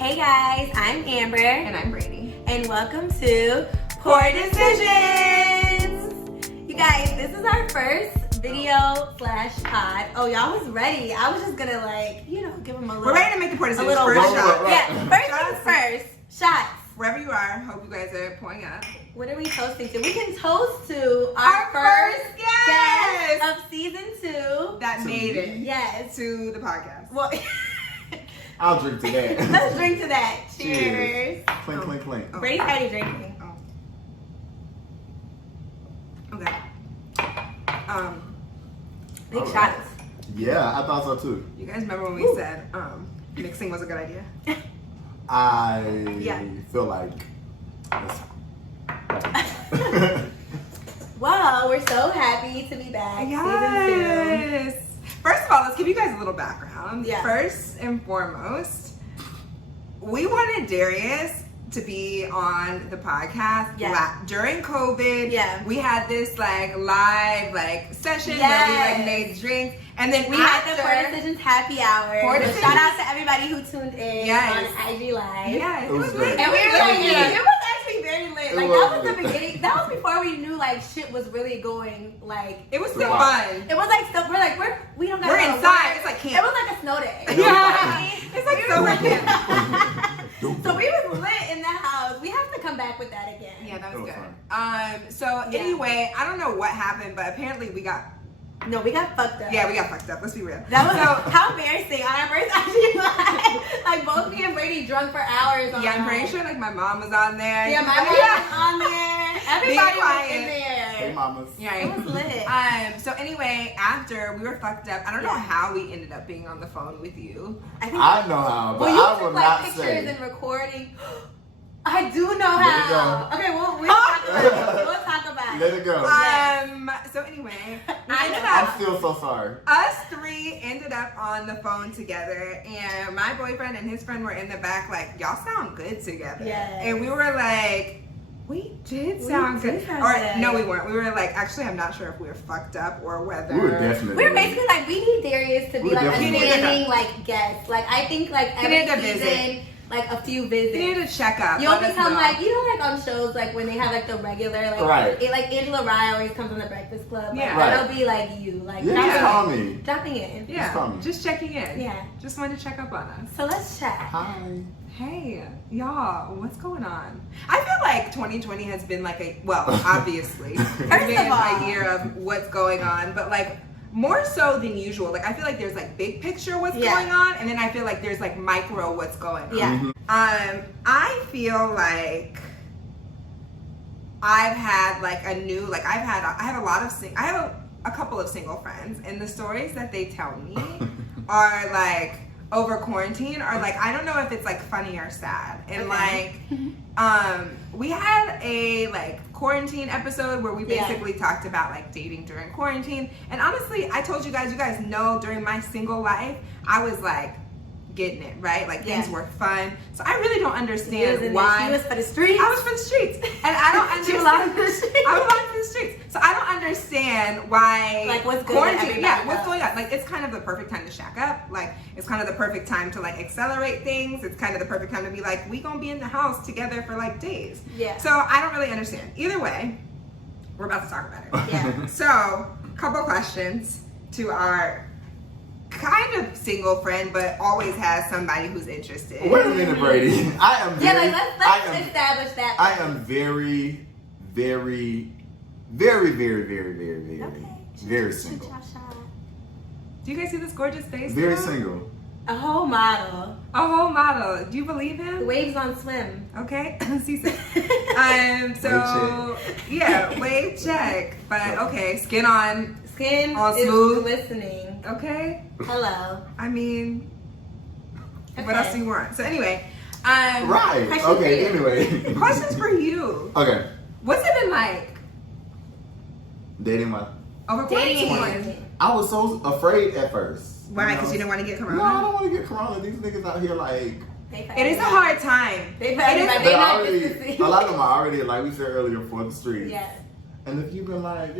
Hey guys, I'm Amber. And I'm Brady. And welcome to Poor Decisions. You guys, this is our first video/pod. Oh, y'all was ready. I was just gonna give them a little. We're ready to make the Poor Decisions. little First shot. Yeah, first things first. Shots. Wherever you are, hope you guys are pouring up. What are we toasting to? We can toast to our first guest of season 2. That made it. Yes. To the podcast. Well, I'll drink to that. let's drink to that. Cheers. Clink, clink, clink. Oh. Brady's already drinking. Oh. Okay. Big All shots. right. Yeah, I thought so too. You guys remember when we said mixing was a good idea? I Yeah. feel like. Well, we're so happy to be back. Season Yes. First of all, let's give you guys a little background. Yeah. First and foremost, we wanted Darius to be on the podcast during COVID. Yeah. We had this live session Yes. where we made drinks, and then We had the Poor Decisions happy hour. Poor So Decisions. shout out to everybody who tuned in Yes. on IG Live. Yeah, It was lit. great. And we were like, lit. it was actually very lit. It Like was that was the lit. beginning. That was before we knew shit was really going It was still Wow. fun. It was still we don't got We're no inside. work. It's like camp. It was like a snow day. Yeah. It's like so like camp. So we was lit in the house. We have to come back with that again. Yeah, that was It was good. fun. So anyway, I don't know what happened, but apparently we got No, we got fucked up. we got fucked up. Let's be real. That was So how embarrassing on our first IG live. Like both me and Brady drunk for hours. yeah, I'm pretty sure my mom was on there. Yeah, my mom was on there. Everybody was quiet. in Hey, there. mamas. Yeah. It was lit. So anyway, after we were fucked up, I don't know Yeah. how we ended up being on the phone with you. think I know how, but well, you I took will not pictures say. and recording. I do know Let it how. go. Okay, we'll talk about it. We'll talk about Let it. it go. So anyway, I'm still so sorry. us three ended up on the phone together, and my boyfriend and his friend were in the back y'all sound good together. Yes. And we were like, we did sound did good. sound Or good. no, we weren't. We were actually, I'm not sure if we were fucked up or whether. We were definitely. We're basically we need Darius to be We're a definitely- standing guest. I think every need to season, a few visits. We need to check up. You'll Let us become know. on shows when they have the regular Right. Angela Rye always comes on the Breakfast Club. Yeah. Right. That'll be you Yeah, call me. dropping in. Yeah, Just just checking in. Yeah. Just wanted to check up on us. So let's chat. Hi. Hey, y'all, what's going on? I feel like 2020 has been obviously, it's been of all. a year of what's going on, but more so than usual. I feel like there's big picture what's Yeah. going on, and then I feel like there's micro what's going on. Yeah. Mhm. I feel like I've had I have a couple of single friends, and the stories that they tell me are over quarantine are I don't know if it's funny or sad. And Okay. we had a quarantine episode where we Yeah. basically talked about dating during quarantine. And honestly, I told you guys know during my single life, I was getting it, right? Things Yeah. were fun. So I really don't He was understand in why. there. He was for the streets. I was for the streets. And I don't She understand. belonged to the streets. I belong to the streets. So I don't understand why What's good quarantine. everybody Yeah, what's else. going on? It's kind of the perfect time to shack up. It's kind of the perfect time to accelerate things. It's kind of the perfect time to be we gonna be in the house together for days. Yeah. So I don't really understand. Either way, we're about to talk about it. Yeah. So, couple questions to our kind of single friend, but always has somebody who's interested. Wait a minute, Brady. I am very. let's establish that. I am very, very, very, very, very, very, very, Okay. very single. Do you guys see this gorgeous face? Very now? single. A whole model. A whole model. Do you believe The him? waves on swim. Okay. So yeah, wave check. But okay, skin on. Skin All is smooth. glistening. Okay. Hello. I mean, what Okay. else do you want? So anyway, Right. Question for Okay. you. Anyway. questions for you. Okay. What's it been like Dating my. over Dating and quarantine? quarantine. I was so afraid at first. Why? Because you didn't want to get corona. No, I don't want to get corona. These niggas out here It is a hard time. They It is- everybody. they're They not already, just a lot of them are already, like we said earlier, for the streets. Yes. And if you've been like,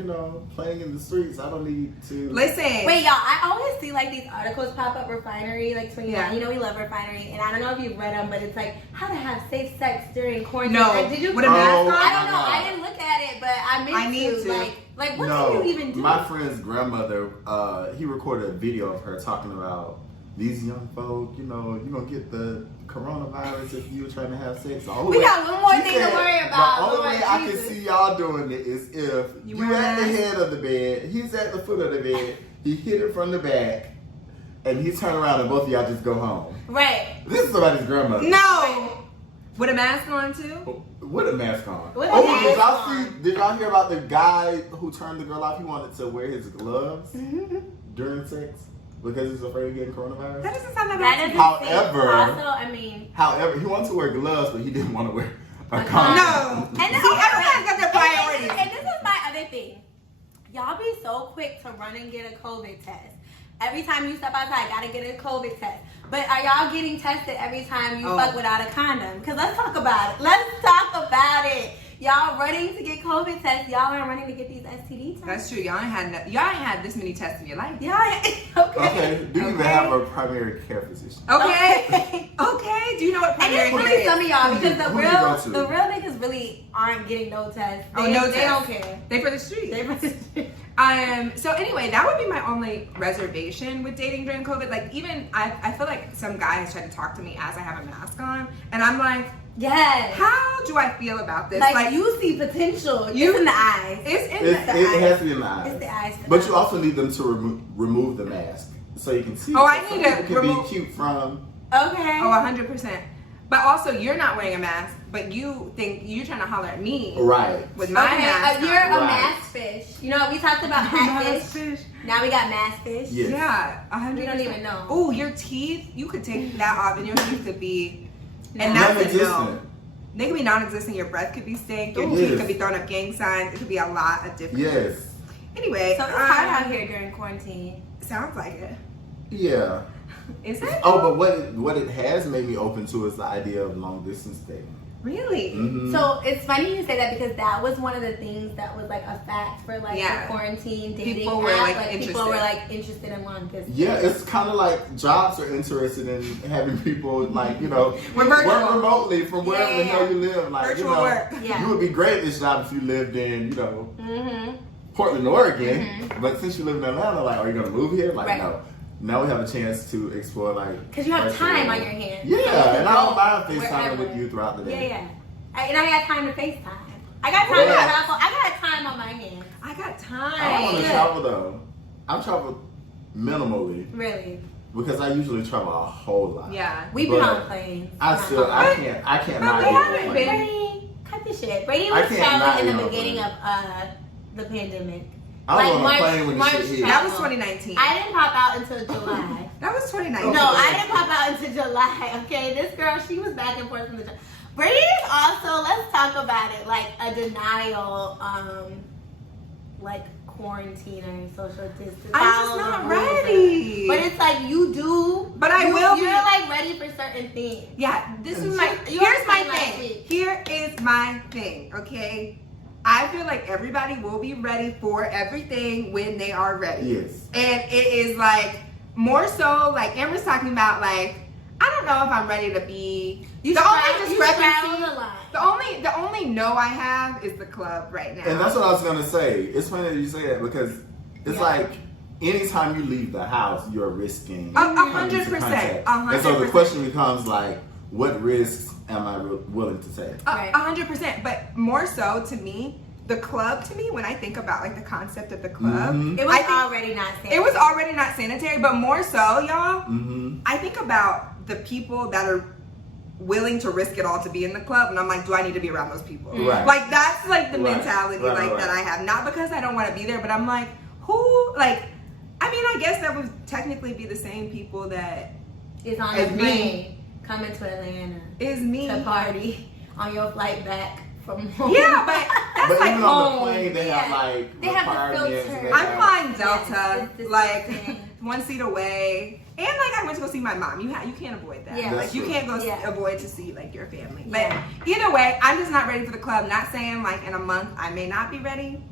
playing in the streets, I don't need to. Listen. Wait, y'all, I always see like these articles pop up, Refinery, like 29. Yeah. You know we love Refinery, and I don't know if you've read them, but it's like how to have safe sex during quarantine. No. Like, did you? With a mask on? I don't know. I didn't look at it, but I need to. Like what do you even do? My friend's grandmother, he recorded a video of her talking about these young folk, you don't get the coronavirus if you're trying to have sex. We got one more thing to worry about. The only Lord way I Jesus. can see y'all doing it is if you at the head of the bed, he's at the foot of the bed, he hit it from the back, and he turned around and both of y'all just go home. Right. This is somebody's grandmother. No. With a mask on too? With a mask on. With a mask did y'all hear about the guy who turned the girl off? He wanted to wear his gloves during sex because he's afraid of getting coronavirus. That doesn't sound like That doesn't However, he wanted to wear gloves, but he didn't want to wear a condom. No. And See, everybody's got their priorities. And this is my other thing. Y'all be so quick to run and get a COVID test. Every time you step outside, gotta get a COVID test. But are y'all getting tested every time you fuck without a condom? Because let's talk about it. Let's talk about it. Y'all running to get COVID tests. Y'all aren't running to get these STD tests. That's true. Y'all ain't had this many tests in your life. Okay. Do you even have a primary care physician? Okay. Okay. Do you know what And primary it's care really is? some of y'all because Who do you go to? the real niggas really aren't getting no tests. They no They don't tests. care. They for the street. They really- So anyway, that would be my only reservation with dating during COVID. Like even I feel like some guys try to talk to me as I have a mask on, and I'm like, Yes. how do I feel about this? Like you see potential. It's in the eyes. It's in It the eyes. has to be in the eyes. It's the eyes. But you also need them to remove the mask so you can see. Oh, I Some need to people can remove- be cute from. Okay. Oh, 100%. But also, you're not wearing a mask, but you think you're trying to holler at me. Right. With my mask. You're on. a Right. mask fish. You know, we talked about catfish. Now we got mask fish. Yes. Yeah, 100%. We don't even know. Oh, your teeth, you could take that off and your teeth could be, and that's a no. Non-existent. They could be non-existent, your breath could be stank, your Yes. teeth could be throwing up gang signs, it could be a lot of different Yes. things. Anyway. So it's hot out here during quarantine. Sounds like it. Yeah. Is it? Oh, but what it has made me open to is the idea of long distance dating. Really? Mm-hmm. So it's funny you say that because that was one of the things that was like a fact for like Yeah. the quarantine dating People were, app. like, People interested. were like interested in long distance. Yeah, it's kind of like jobs are interested in having people like We're work virtual. remotely from wherever the hell you live. Like Virtual work. Yeah. you would be great at this job if you lived in Mm-hmm. Portland, Oregon. But since you live in Atlanta, like, are you gonna move here? Like, Right. no. Now we have a chance to explore like Because you have virtual- time on your hands. Yeah, and I don't mind Wherever. FaceTiming with you throughout the day. Yeah. And I got time to FaceTime. I got time Yeah. to travel. I got time on my hands. I got I time. don't want to Good. travel though. I've traveled minimally Really. because I usually travel a whole lot. Yeah. We've been But on planes. I Not still on I planes. can't But not we get on a haven't plane. been- Brady, cut the shit. Brady I was can't not traveling in get the on beginning plane. of the pandemic. I was Like on a plane when the shit hit. That was 2019. I didn't pop out until July. That was 2019. No, I didn't pop out until July. Okay, this girl, she was back and forth from the job. Brady is also, let's talk about it, like a denial, like quarantine or social distance. I'm just follow the not rules. ready. But it's like you do. But I will be. You're like ready for certain things. Yeah, this is And my. you Here's my were saying last thing. week. Here is my thing. Okay, I feel like everybody will be ready for everything when they are ready. Yes. And it is like more so like Amber's talking about like I don't know if I'm ready to be. You the travel- only you travel discrepancy. a lot. The only no I have is the club right now. And that's what I was gonna say. It's funny that you say that because it's Yeah. like anytime you leave the house, you're risking 100%. And so the question becomes like, what risks am I willing to take? Right. 100%. But more so to me, the club to me, when I think about like the concept of the club, Mhm. It was I think- already not safe. it was already not sanitary, but more so, y'all, Mm-hmm. I think about the people that are willing to risk it all to be in the club, and I'm like, do I need to be around those people? Right. Like that's like the Right. mentality Right, like right. that I have. Not because I don't want to be there, but I'm like, who like I mean, I guess that would technically be the same people that It's on It's the me. plane coming to Atlanta is me. to party on your flight back from home. Yeah, but that's But like even on the home. plane, they have like They have the requirements. filter. they I'm have- flying Yeah, Delta, it's the like same. one seat away, and like I went to go see my mom. You can't avoid that. Yeah. Like That's you true. can't go Yeah. avoid to see like your family. Yeah. But either way, I'm just not ready for the club. Not saying like in a month I may not be ready,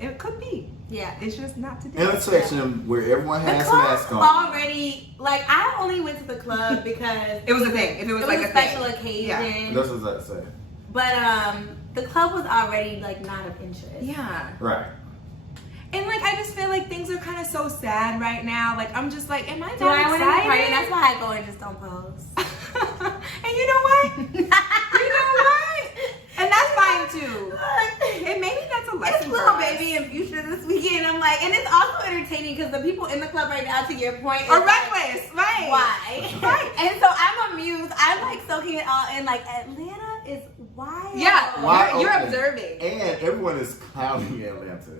It could be. Yeah. It's just not today. In a section where everyone The has club masks on. already, like, I only went to the club because It was a thing. If it was like a a special thing. occasion. Yeah. That's what I say. But the club was already like not of interest. Yeah. Right. And like I just feel like things are kind of so sad right now. Like I'm just like, am I So I that went to the party, excited? and that's why I go and just don't post. And you know what? You know what? And that's fine too. And maybe that's a It's lesson for Little us. Baby and Future this weekend. I'm like, and it's also entertaining because the people in the club right now, to your point, is Or like, reckless, right? why? Right. And so I'm amused. I'm like soaking it all in. Like Atlanta is wild. Yeah. Wide You're open. observing. And everyone is clowning Atlanta.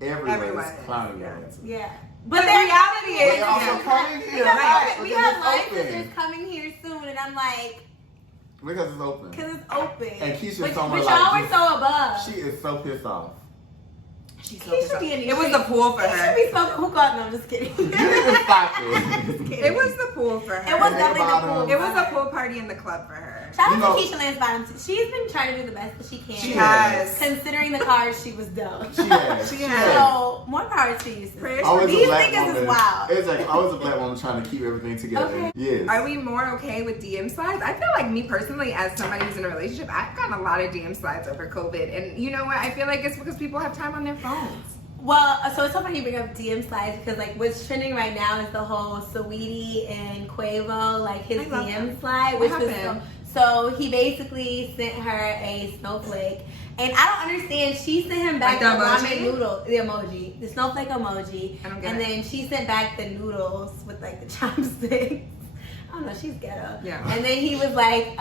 Everyone is clowning yeah. Atlanta. Yeah. But the reality is, They also coming here. Because we Because have it's live open. sisters coming here soon, and I'm like, Because it's open. because it's open. And Keisha's but someone y'all like were this. so above. She is so pissed off. She's so He pissed should off. be in these It was the streets. pool for He her. should be smoking hookah. No, I'm just kidding. You need to stop it. It was the pool for her. It was Hey, definitely the bottom. pool. It was a pool party in the club for her. Shout You out know- to Keisha Lance Bottom. She's been trying to do the best that she can. She has. Considering the cards she was dealt. She has. She She has. So more power to you. sis. Prayers Always These a black niggas woman. is wild. It's like always a black woman trying to keep everything together. Okay. Yes. Are we more okay with DM slides? I feel like me personally, as somebody who's in a relationship, I've gotten a lot of DM slides over COVID. And you know what? I feel like it's because people have time on their phones. Well, so it's so funny you bring up DM slides because like what's trending right now is the whole Saweetie and Quavo, like his I love DM that. slide, What which was happened? so he basically sent her a snowflake, and I don't understand. She sent him back Like the the ramen emoji? noodle, the emoji, the snowflake emoji, I don't get and it. then she sent back the noodles with like the chopsticks. I don't know, she's ghetto. Yeah. And then he was like,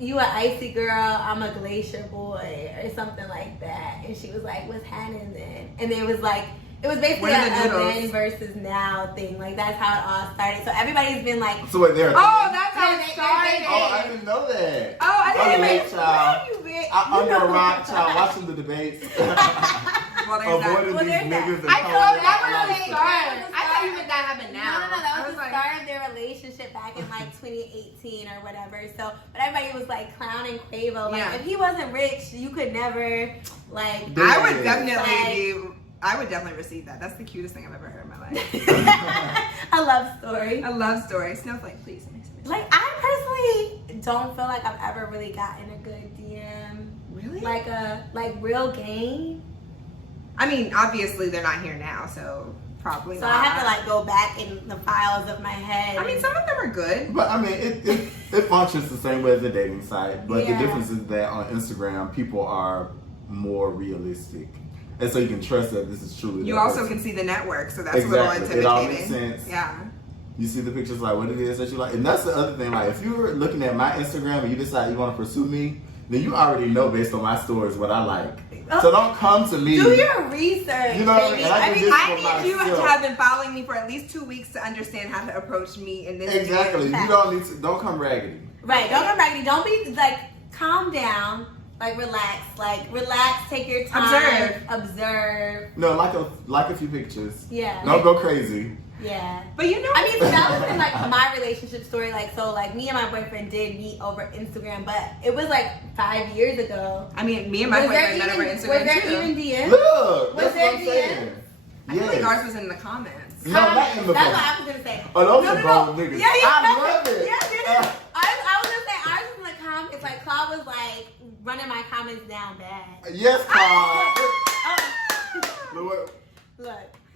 you a icy girl, I'm a glacier boy, or something like that. And she was like, what's happening then? And it was like, it was basically What are the a noodles? then versus now thing. Like that's how it all started. So everybody's been like, So wait, there. Oh, that's how Yeah, it they- started. Oh, I didn't know that. Oh, I I'm didn't late, even. child. where you been? I'm You under a know- rock, child, watching the debates. Well, there's that. Avoiding Well, these there's that. niggas. and I calling thought them that out was the like- start. I thought you meant that happened now. No, that I was the like, start of their relationship back in like 2018 or whatever. So, but everybody was like clowning Quavo. Like, Yeah. if he wasn't rich, you could never like. I would Yeah. definitely receive that. That's the cutest thing I've ever heard in my life. A love story. A love story. Snowflake, please. Like I personally don't feel like I've ever really gotten a good DM, Really? like a real game. I mean, obviously they're not here now, so probably So not. I have to like go back in the files of my head. I mean, some of them are good. But I mean, it functions the same way as a dating site. But Yeah. the difference is that on Instagram, people are more realistic. And so you can trust that this is truly You that also person. can see the network, so that's a little Exactly. intimidating. It all makes sense. Yeah. You see the pictures like what it is that you like. And that's the other thing. Like if you're looking at my Instagram and you decide you want to pursue me, then you already know based on my stories what I like. So don't come to me. do your research, You know what I baby. mean? And I I can mean, just- I need you myself. to have been following me for at least 2 weeks to understand how to approach me in this. Exactly. DM. You don't need to. Don't come raggedy. right? Don't come back. Don't be like calm down. Like relax. Take your time. Observe. No, like a few pictures. Yeah. Don't go crazy. Yeah. But you know, I mean, so that was been like my relationship story. Like, so like me and my boyfriend did meet over Instagram, but it was like 5 years ago. I mean, me and my Was there boyfriend met over even- Instagram Was there too. even DMs? Look, Was that's there what I'm DMs? saying. I feel like Yes. ours was in the comments. No, not in the That's phone. what I was gonna say. Oh, those No, are no, bold no. niggas. Yeah, yeah. I love it. Yeah, yeah. I was gonna say ours was in the comments. Like Claude was like running my comments down bad. Yes, Carl. Oh. Look, Look.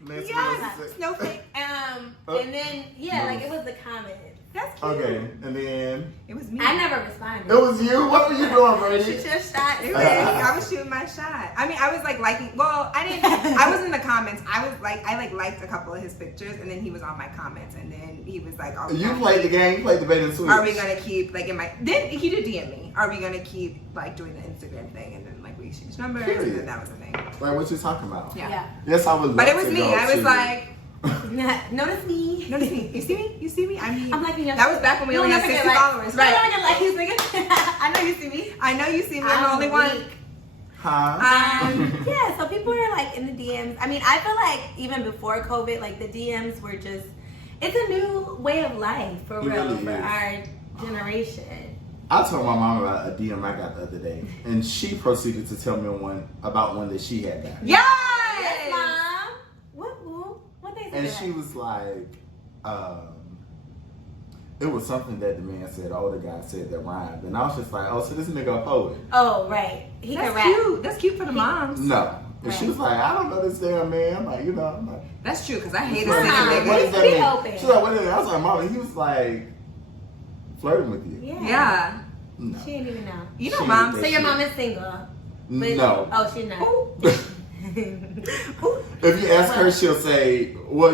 Nancy Yes. Pelosi said- Snowflake. And then like it was the comments. That's cute. Okay, and then It was me. I never responded. it was you. What were you doing, Brady? Shoot your shot. It was me. I was shooting my shot. I mean, I was like liking. Well, I didn't. I was in the comments. I liked a couple of his pictures, and then he was on my comments, and then he was like, "Are we You gonna played the keep- game, played the bait and switch. Are we gonna keep like in my? Then he did DM me. Are we gonna keep like doing the Instagram thing, and then like we exchanged numbers, and Period. then that was the thing. Like what you talking about? Yeah. Yeah. Yes, I was. But it was me. I was like, Notice me. notice me. You see me? You see me? I mean, I'm liking your that was back when we You'll only had never 60 get likes. followers, You'll right? never get likes, nigga. I know you see me. I know you see me. I'm the only one. weak. Huh? Yeah, so people are like in the DMs. I mean, I feel like even before COVID, like the DMs were just, it's a new way of life for It real, really for is. our generation. I told my mom about a DM I got the other day, and she proceeded to tell me one that she had got. Yes, Mom. What they said? And she was like, it was something that the man said, the older guy said that rhymed. And I was just like, oh, so this nigga a poet. Oh, right. He can rap. Cute. That's cute for the moms. No. And right. she was like, I don't know this damn man. I'm like, I'm like, that's true, because I hate what a nigga. does that Be mean? open. She's like, what is it? I was like, Mom, and he was like, flirting with you. Yeah. No. She didn't even know. You know, She Mom. did So your mom is single? No. Oh, she's not. If you ask her, she'll say, well,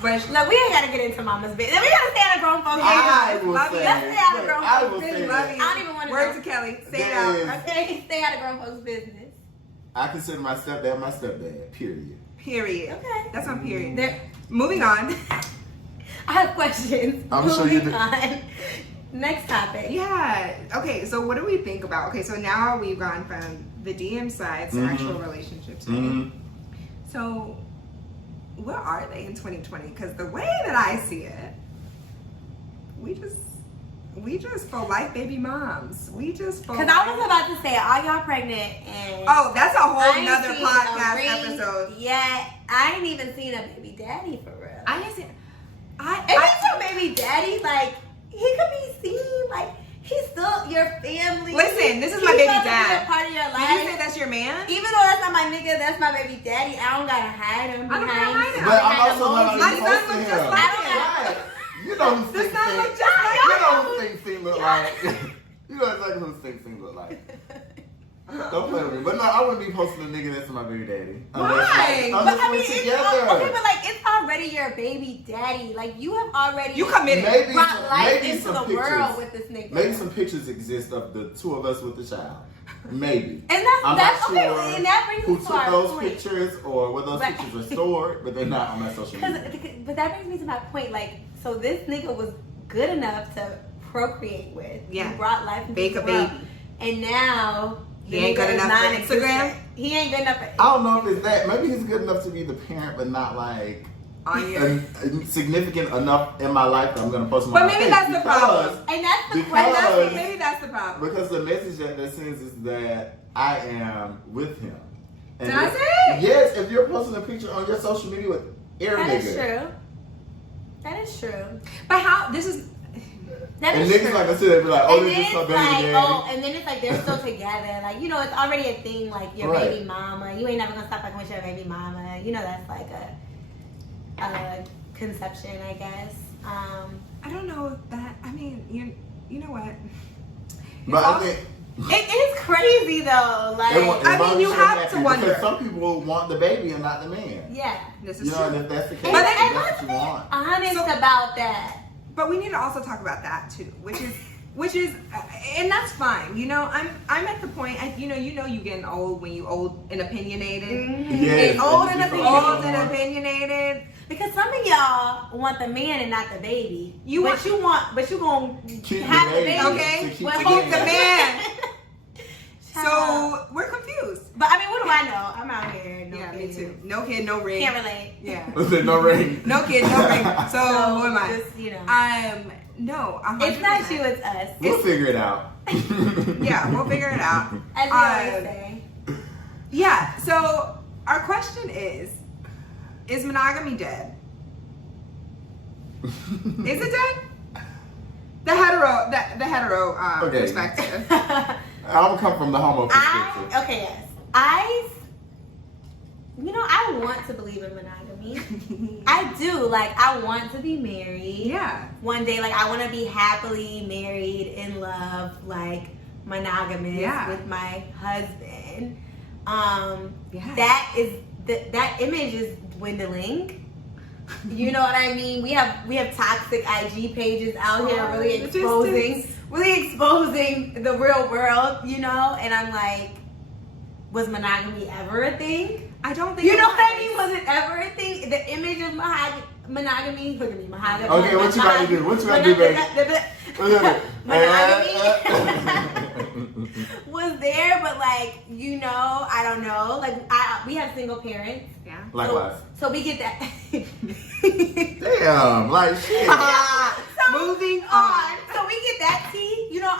But Look, we ain't gotta get into mama's business. We gotta stay out of grown folks' I business. will Love you. say, Let's stay out of grown I folks' will say business. love that. you. I don't even want to Word know. to Kelly. Say it That out. is- Okay, stay out of grown folks' business. I consider my stepdad, period. Period. Okay. That's on period. There, Moving on. I have questions. I'm sure you Moving do. on. Next topic. Yeah. Okay, so what do we think about? Okay, so now we've gone from the DM side to actual relationships, right? Mm-hmm. So, what are they in 2020? Because the way that I see it, we just for life baby moms. We just for Because I was about to say, are y'all pregnant? And oh, that's a I whole ain't nother seen a podcast ring episode. yet. I ain't even seen a baby daddy for real. I ain't seen. If he's your baby daddy, like, he could be seen, like, he's still your family. Listen, this is He's my baby supposed to be dad. a part of your Did you say life. that's your man? Even though that's not my nigga, that's my baby daddy. I don't gotta hide him. I don't gotta behind- hide him. But I'm behind also emojis. not My even son close to looks him. just like I don't him. Right. You know who The Sting son Sting. looks just like You know him. who Sting Sting look like. You know exactly who Sting Sting look like. Don't play with me. But no, I wouldn't be posting a nigga that's my baby daddy. Why? But Unless I we're mean, it's, together. okay, but like, it's already your baby daddy. Like, you have already You committed. Maybe brought life maybe into some the pictures. world with this nigga. Maybe some pictures exist of the two of us with the child. Maybe. And I'm that's not okay, sure and that brings who me to took our those point. pictures or were those Right. pictures were stored, but they're not on my social media. But that brings me to my point. Like, so this nigga was good enough to procreate with. Yeah. He brought life into Bake the a world. baby. And now He ain't good nigga is enough for non-existent. Instagram? He ain't good enough for I don't know if it's that. Maybe he's good enough to be the parent, but not like On your. significant enough in my life that I'm gonna post him But on my maybe face that's the because- problem. And that's the Because- question. Maybe that's the problem. Because the message that sends is that I am with him. And Does if- it? Yes, if you're posting a picture on your social media with air That nigga. is true. That is true. But how? This is. That And is niggas true. like I said, they be like, oh, And this then is my it's baby like, daddy. oh, and then it's like they're still together. Like, you know, it's already a thing. Like your Right. baby mama, you ain't never gonna stop fucking with your baby mama. You know, that's like a conception, I guess. I don't know if that. I mean, you know what? But I think It is crazy though. Like, I mean, you have to wonder. Because some people want the baby and not the man. yeah. This You is know, true. and if that's the case, And, But then and that's let's what be you want. honest So- about that. But we need to also talk about that too, which is, and that's fine. You know, I'm at the point. You getting old when you old and opinionated. Yes, Old and and you opinionated. Old and opinionated. Because some of y'all want the man and not the baby. But you gonna Keep have the the baby. baby. Okay. To keep Well, the keep the man. man. Child. So we're confused. But I mean, what do I know? I'm out here. No Yeah, me kids. too. No kid, no ring. Can't relate. Yeah. Listen, no ring. No kid, no ring. So who am I? Just, you know. No. 100%. It's not you, it's us. We'll figure it out. Yeah, we'll figure it out. As we always say. Yeah. So our question is monogamy dead? Is it dead? The hetero Okay. perspective. I'm come from the homo perspective. Yes. I want to believe in monogamy. I do. Like, I want to be married. Yeah. One day, like, I want to be happily married, in love, like, monogamous Yeah. with my husband. Yeah. That image is dwindling. You know what I mean? We have toxic IG pages out here really exposing the real world, you know? And I'm like, was monogamy ever a thing? I don't think You know it what I mean? Was it ever a thing? The image of monogamy, look at me, mahogany. Okay, what you about to do? What you about to do, baby? Monogamy was there, but like, you know, I don't know. Like, we have single parents. Yeah. Likewise. So we get that. Damn, like shit. So, Moving on. So we get that tea. You know,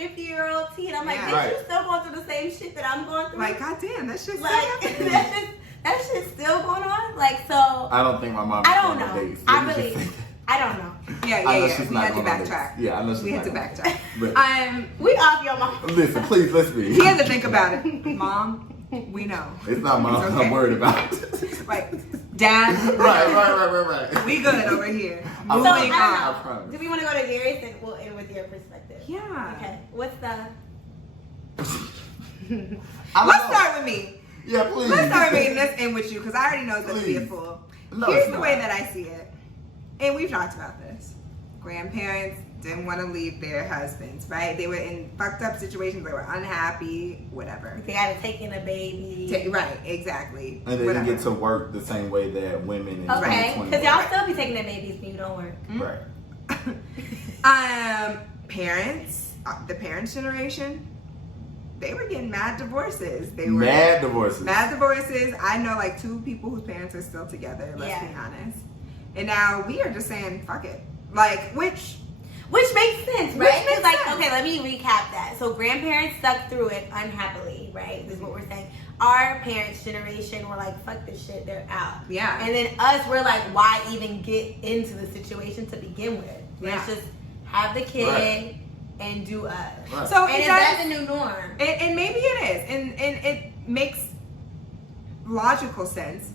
50-year-old teen. I'm like, Yeah. bitch, Right. you still going through the same shit that I'm going through? Like, goddamn, that shit's like still happening. that shit's still going on. Like, so I don't think my mom. I don't is going on know. dates. I Let me really, just say I don't know. Yeah. I know We she's had not to going on dates. backtrack. Yeah, I know she's We had to not going on backtrack. But We off your mom. listen, please, let's be. He had to think about it. Mom, we know. It's not mom. It's okay. I'm worried about. It. Right. Dad. Right. We good over here. I'm So, Moving I don't on. know. I promise. Do we want to go to Darius and we'll end with your perspective? Yeah. Okay. What's the? Let's start with me. Yeah, please. Let's start with me and let's end with you because I already know it's going to be a Please. fool. No, Here's it's the way not. that I see it. And we've talked about this. Grandparents didn't want to leave their husbands, right? They were in fucked up situations. They were unhappy, whatever. They had to take in a baby. Right, exactly. And they Whatever. didn't get to work the same way that women in Okay. 2020 Because y'all work. still be taking their babies when you don't work. Right. Parents, the parents' generation, they were getting mad divorces. They were Mad divorces. Mad divorces. I know like 2 people whose parents are still together, let's be honest. And now we are just saying, fuck it. Like, which makes sense, Which right? makes It's like, sense. okay, let me recap that. So grandparents stuck through it unhappily, right? This is what we're saying. Our parents' generation were like, fuck this shit, they're out. Yeah. And then us, we're like, why even get into the situation to begin with? Let's just have the kid Right. and do us. Right. So And it is does, that the new norm? and maybe it is, and it makes logical sense.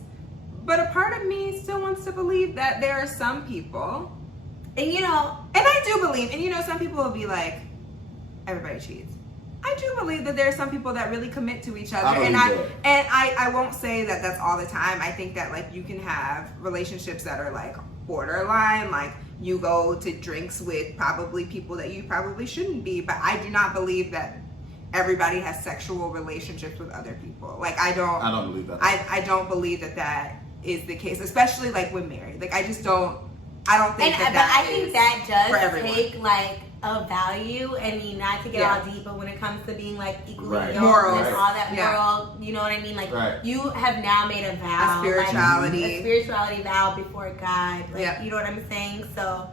But a part of me still wants to believe that there are some people, And you know, and I do believe, and you know, some people will be like, everybody cheats. I do believe that there are some people that really commit to each other, I and believe I won't say that that's all the time. I think that like you can have relationships that are like borderline, like you go to drinks with probably people that you probably shouldn't be, but I do not believe that everybody has sexual relationships with other people. Like I don't believe that. I don't believe that that is the case, especially like when married. Like I just don't. I don't think but that I think that for does everyone. take like a value. I mean, not to get Yeah. all deep, but when it comes to being like equally Right. yoked Morals. and all that Yeah. moral, you know what I mean? Like Right. you have now made a vow, A spirituality. like, a spirituality vow before God. Like, Yeah. you know what I'm saying? So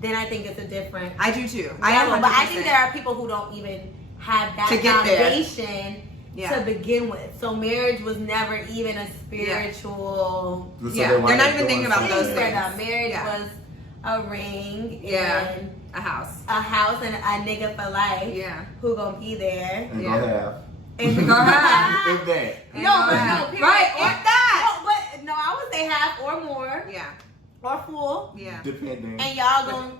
then I think it's a different I do too. level. am But I 100%. think there are people who don't even have that To get there. foundation Yeah. to begin with. So marriage was never even a spiritual So Yeah, they they're weren't not even doing thinking about something those thing that- for things. them. Marriage Yeah. was a ring Yeah. and a house. a house and a nigga for life Yeah. who gonna be there. And Yeah. go have. And go have. If that. And No, go but have. no, period. Right, Or- if that. No, but no, I would say half or more Yeah. or full. Yeah. Depending. And y'all gonna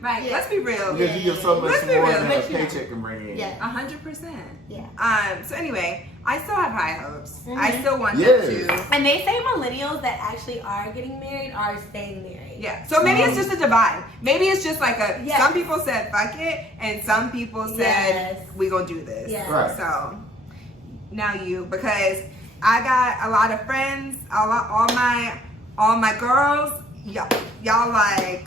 Right. Yeah. Let's be real. Because you give so much Let's be more real, than a but you know. paycheck can bring in. Yeah. 100%. Yeah. So anyway, I still have high hopes. Mhm. I still want Yes. them to. And they say millennials that actually are getting married are staying married. Yeah. So maybe it's just a divide. Maybe it's just like a. Yes. Some people said fuck it, and some people said Yes. we gonna do this. Yes. Right. So now you, because I got a lot of friends, all my girls. Y'all like.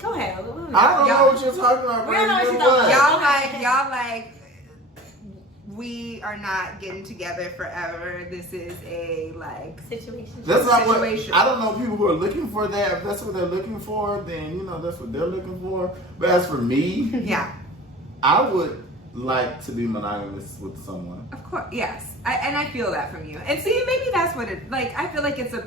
Go ahead. I don't know what you're talking about. We don't know what baby. you're talking about. Y'all like. We are not getting together forever. This is a like. Situation. That's not what. Situation. I don't know people who are looking for that. If that's what they're looking for, then you know that's what they're looking for. But as for me, Yeah. I would like to be monogamous with someone. Of course, yes. I feel that from you. And see, maybe that's what it like. I feel like it's a.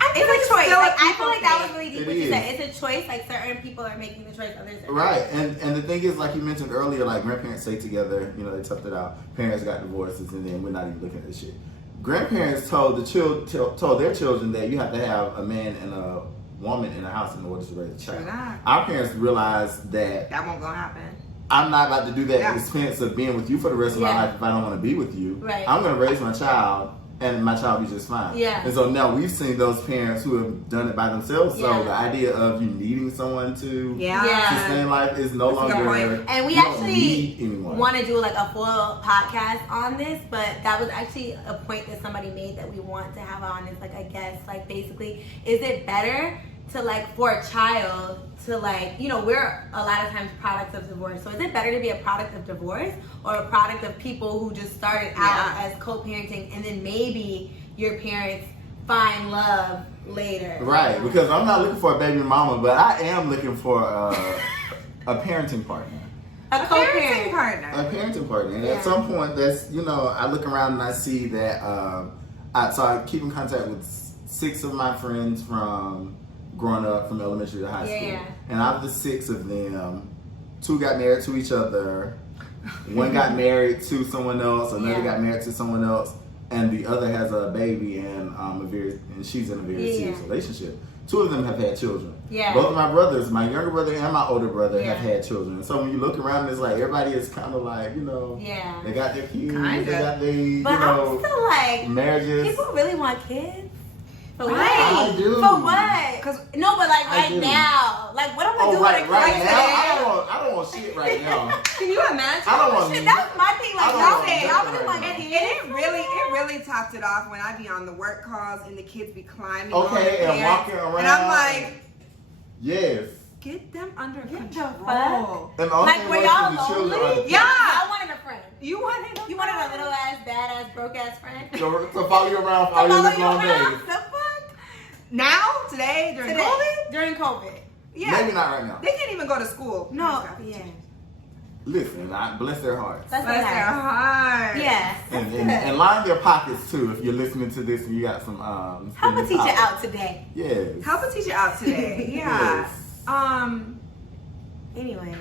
I feel It's like a a choice. still a Like, I feel people like that thing. was really deep It what you is. said. It's a choice. Like certain people are making the choice, others are Right, and the thing is, like you mentioned earlier, like grandparents stayed together, you know, they toughed it out. Parents got divorces, and then we're not even looking at this shit. Grandparents told told their children that you have to have a man and a woman in a house in order to raise a child. Nah. Our parents realized that That won't gonna happen. I'm not about to do that Yeah. at the expense of being with you for the rest of my Yeah. life if I don't want to be with you. Right. I'm going to raise my child, and my child be just fine. Yeah. And so now we've seen those parents who have done it by themselves. Yeah. So the idea of you needing someone to Yeah. sustain life is no That's a good longer. point. And we you don't actually need anyone. want to do like a full podcast on this, but that was actually a point that somebody made that we want to have on. Is like, I guess, like basically, is it better to like for a child to like, you know, we're a lot of times products of divorce. So is it better to be a product of divorce or a product of people who just started out Yeah. as co-parenting and then maybe your parents find love later? Right, because I'm not looking for a baby mama, but I am looking for a parenting partner. A parenting co-parent. partner. A parenting partner. And Yeah. at some point, that's, I look around and I see that, so I keep in contact with 6 of my friends from growing up from elementary to high school. Yeah. And out of the 6 of them, 2 got married to each other. 1 got married to someone else. Another got married to someone else. And the other has a baby and she's in a very serious relationship. 2 of them have had children. Yeah. Both of my brothers, my younger brother and my older brother, have had children. So when you look around, it's like everybody is kind of like, they got their kids, Kinda. they got their, But I'm still like, marriages. people really want kids? For what? I do. For what? No, but like I do. now. Like what am I doing right with a now? kid? I don't want shit right now. Can you imagine? I don't want Shit, that's my thing. Like I don't y'all want say, nothing y'all really right want now. kids. And it really topped it off when I be on the work calls and the kids be climbing on Okay, the and parents, walking around. and I'm like, yes. get them under Get the control. fuck? And the only Like thing were worse y'all than the children are the lonely? kids. Yeah. I wanted a friend. You wanted You wanted a little ass, badass, broke ass friend. To follow you around for To all your follow live you long around? days. The fuck? now, today, during Today. COVID? During COVID. Yeah. Maybe not right now. They can't even go to school. No. Yeah. Listen, bless their hearts. That's Bless their heart. Yeah. And line their pockets too if you're listening to this and you got some Help a spending teacher power. out today. Yes. Help a teacher out today. Yeah. Yes. Anyways.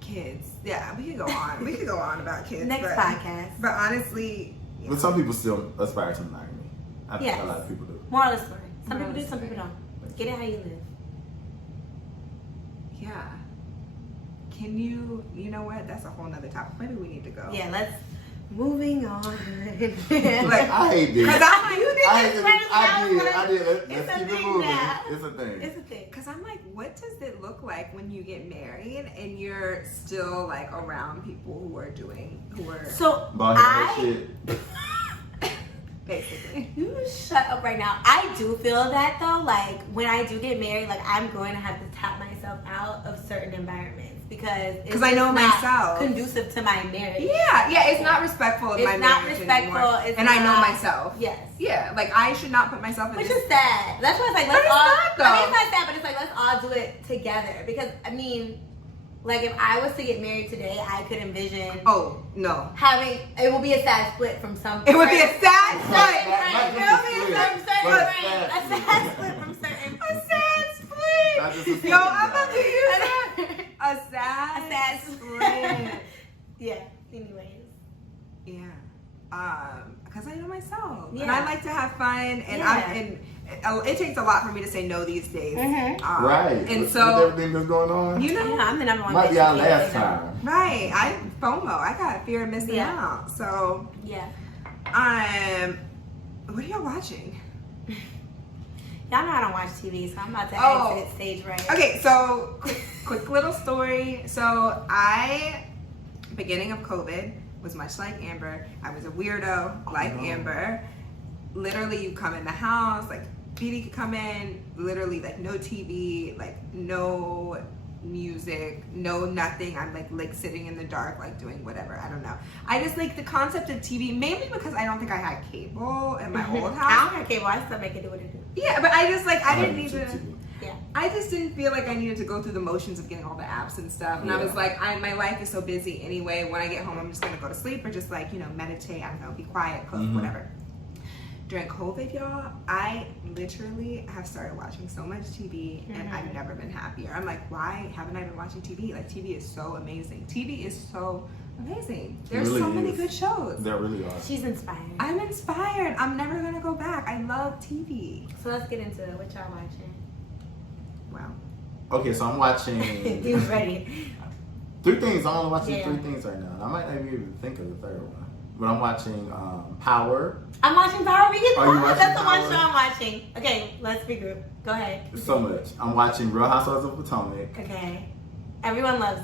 Kids. Yeah, we could go on. We could go on about kids. Next but, podcast. But honestly, But some people still aspire to monogamy. I think Yes. a lot of people do. Moral of the story. Some Moral people of do, the some people don't. Get it how you live. yeah. Can you know what? That's a whole nother topic. Maybe we need to go. Yeah, let's moving on. Like, I hate this. Because I'm like, You did I this hate first, this. I was I like, did. it's Let's a keep it thing moving. now. It's a thing. It's a thing. Because I'm like, what does it look like when you get married and you're still like around people who are So Bald head shit. basically. You shut up right now. I do feel that though, like when I do get married, like I'm going to have to tap myself out of certain environments because it's I know not myself. conducive to my marriage. Yeah, it's not respectful of It's my not marriage respectful. anymore. It's and I know not- myself. Yes. Yeah, like I should not put myself in Which this. is sad. That's why it's like But let's it's all. not, though. I mean, it's not sad, but it's like let's all do it together. Because I mean, like if I was to get married today, I could envision Oh no, having. It will be a sad split from some. it would be a sad certain split. friends. Not It will just be a a split, certain but a friends. A sad sad split from certain. A sad split. Not just a split. Yo, I'm about to use that. A A sad sad split. Yeah. Anyways. Yeah. Because I know myself, and Yeah. I like to have fun, and Yeah. it takes a lot for me to say no these days. Mhm. Right. And With so everything that's going on. you know, I'm the number one. Might be bitch our who can't last say no. time. right? I FOMO. I got fear of missing Yeah. out. So, Yeah. what are y'all watching? Y'all know I don't watch TV, so I'm about to Oh. exit stage right. Okay, so quick little story. So beginning of COVID, was much like Amber. I was a weirdo like Amber. Literally, you come in the house, like BD could come in, literally like no TV, like no music, no nothing. I'm like sitting in the dark, like doing whatever. I don't know. I just like the concept of TV, mainly because I don't think I had cable in my old I house. don't have cable. I still make it do what it do. Yeah, but I just like I didn't need to. Yeah. I just didn't feel like I needed to go through the motions of getting all the apps and stuff. And I was like, my life is so busy anyway. When I get home, I'm just gonna go to sleep or just like, meditate. I don't know, be quiet, cook, whatever. During COVID, y'all, I literally have started watching so much TV and I've never been happier. I'm like, why haven't I been watching TV? Like, TV is so amazing. TV is so amazing. There's really so many is. good shows. There really are. She's inspired. I'm inspired. I'm never gonna go back. I love TV. So let's get into it. What y'all watching? Wow. Okay, so I'm watching He was ready. 3 things. I'm only watching Yeah. 3 things right now. I might not be able to think of the third one. But I'm watching Power. I'm watching Power Weekend. Are you watching That's the one Power? show I'm watching. Okay, let's regroup. Go ahead. So much. I'm watching Real Housewives of Potomac. Okay. Everyone loves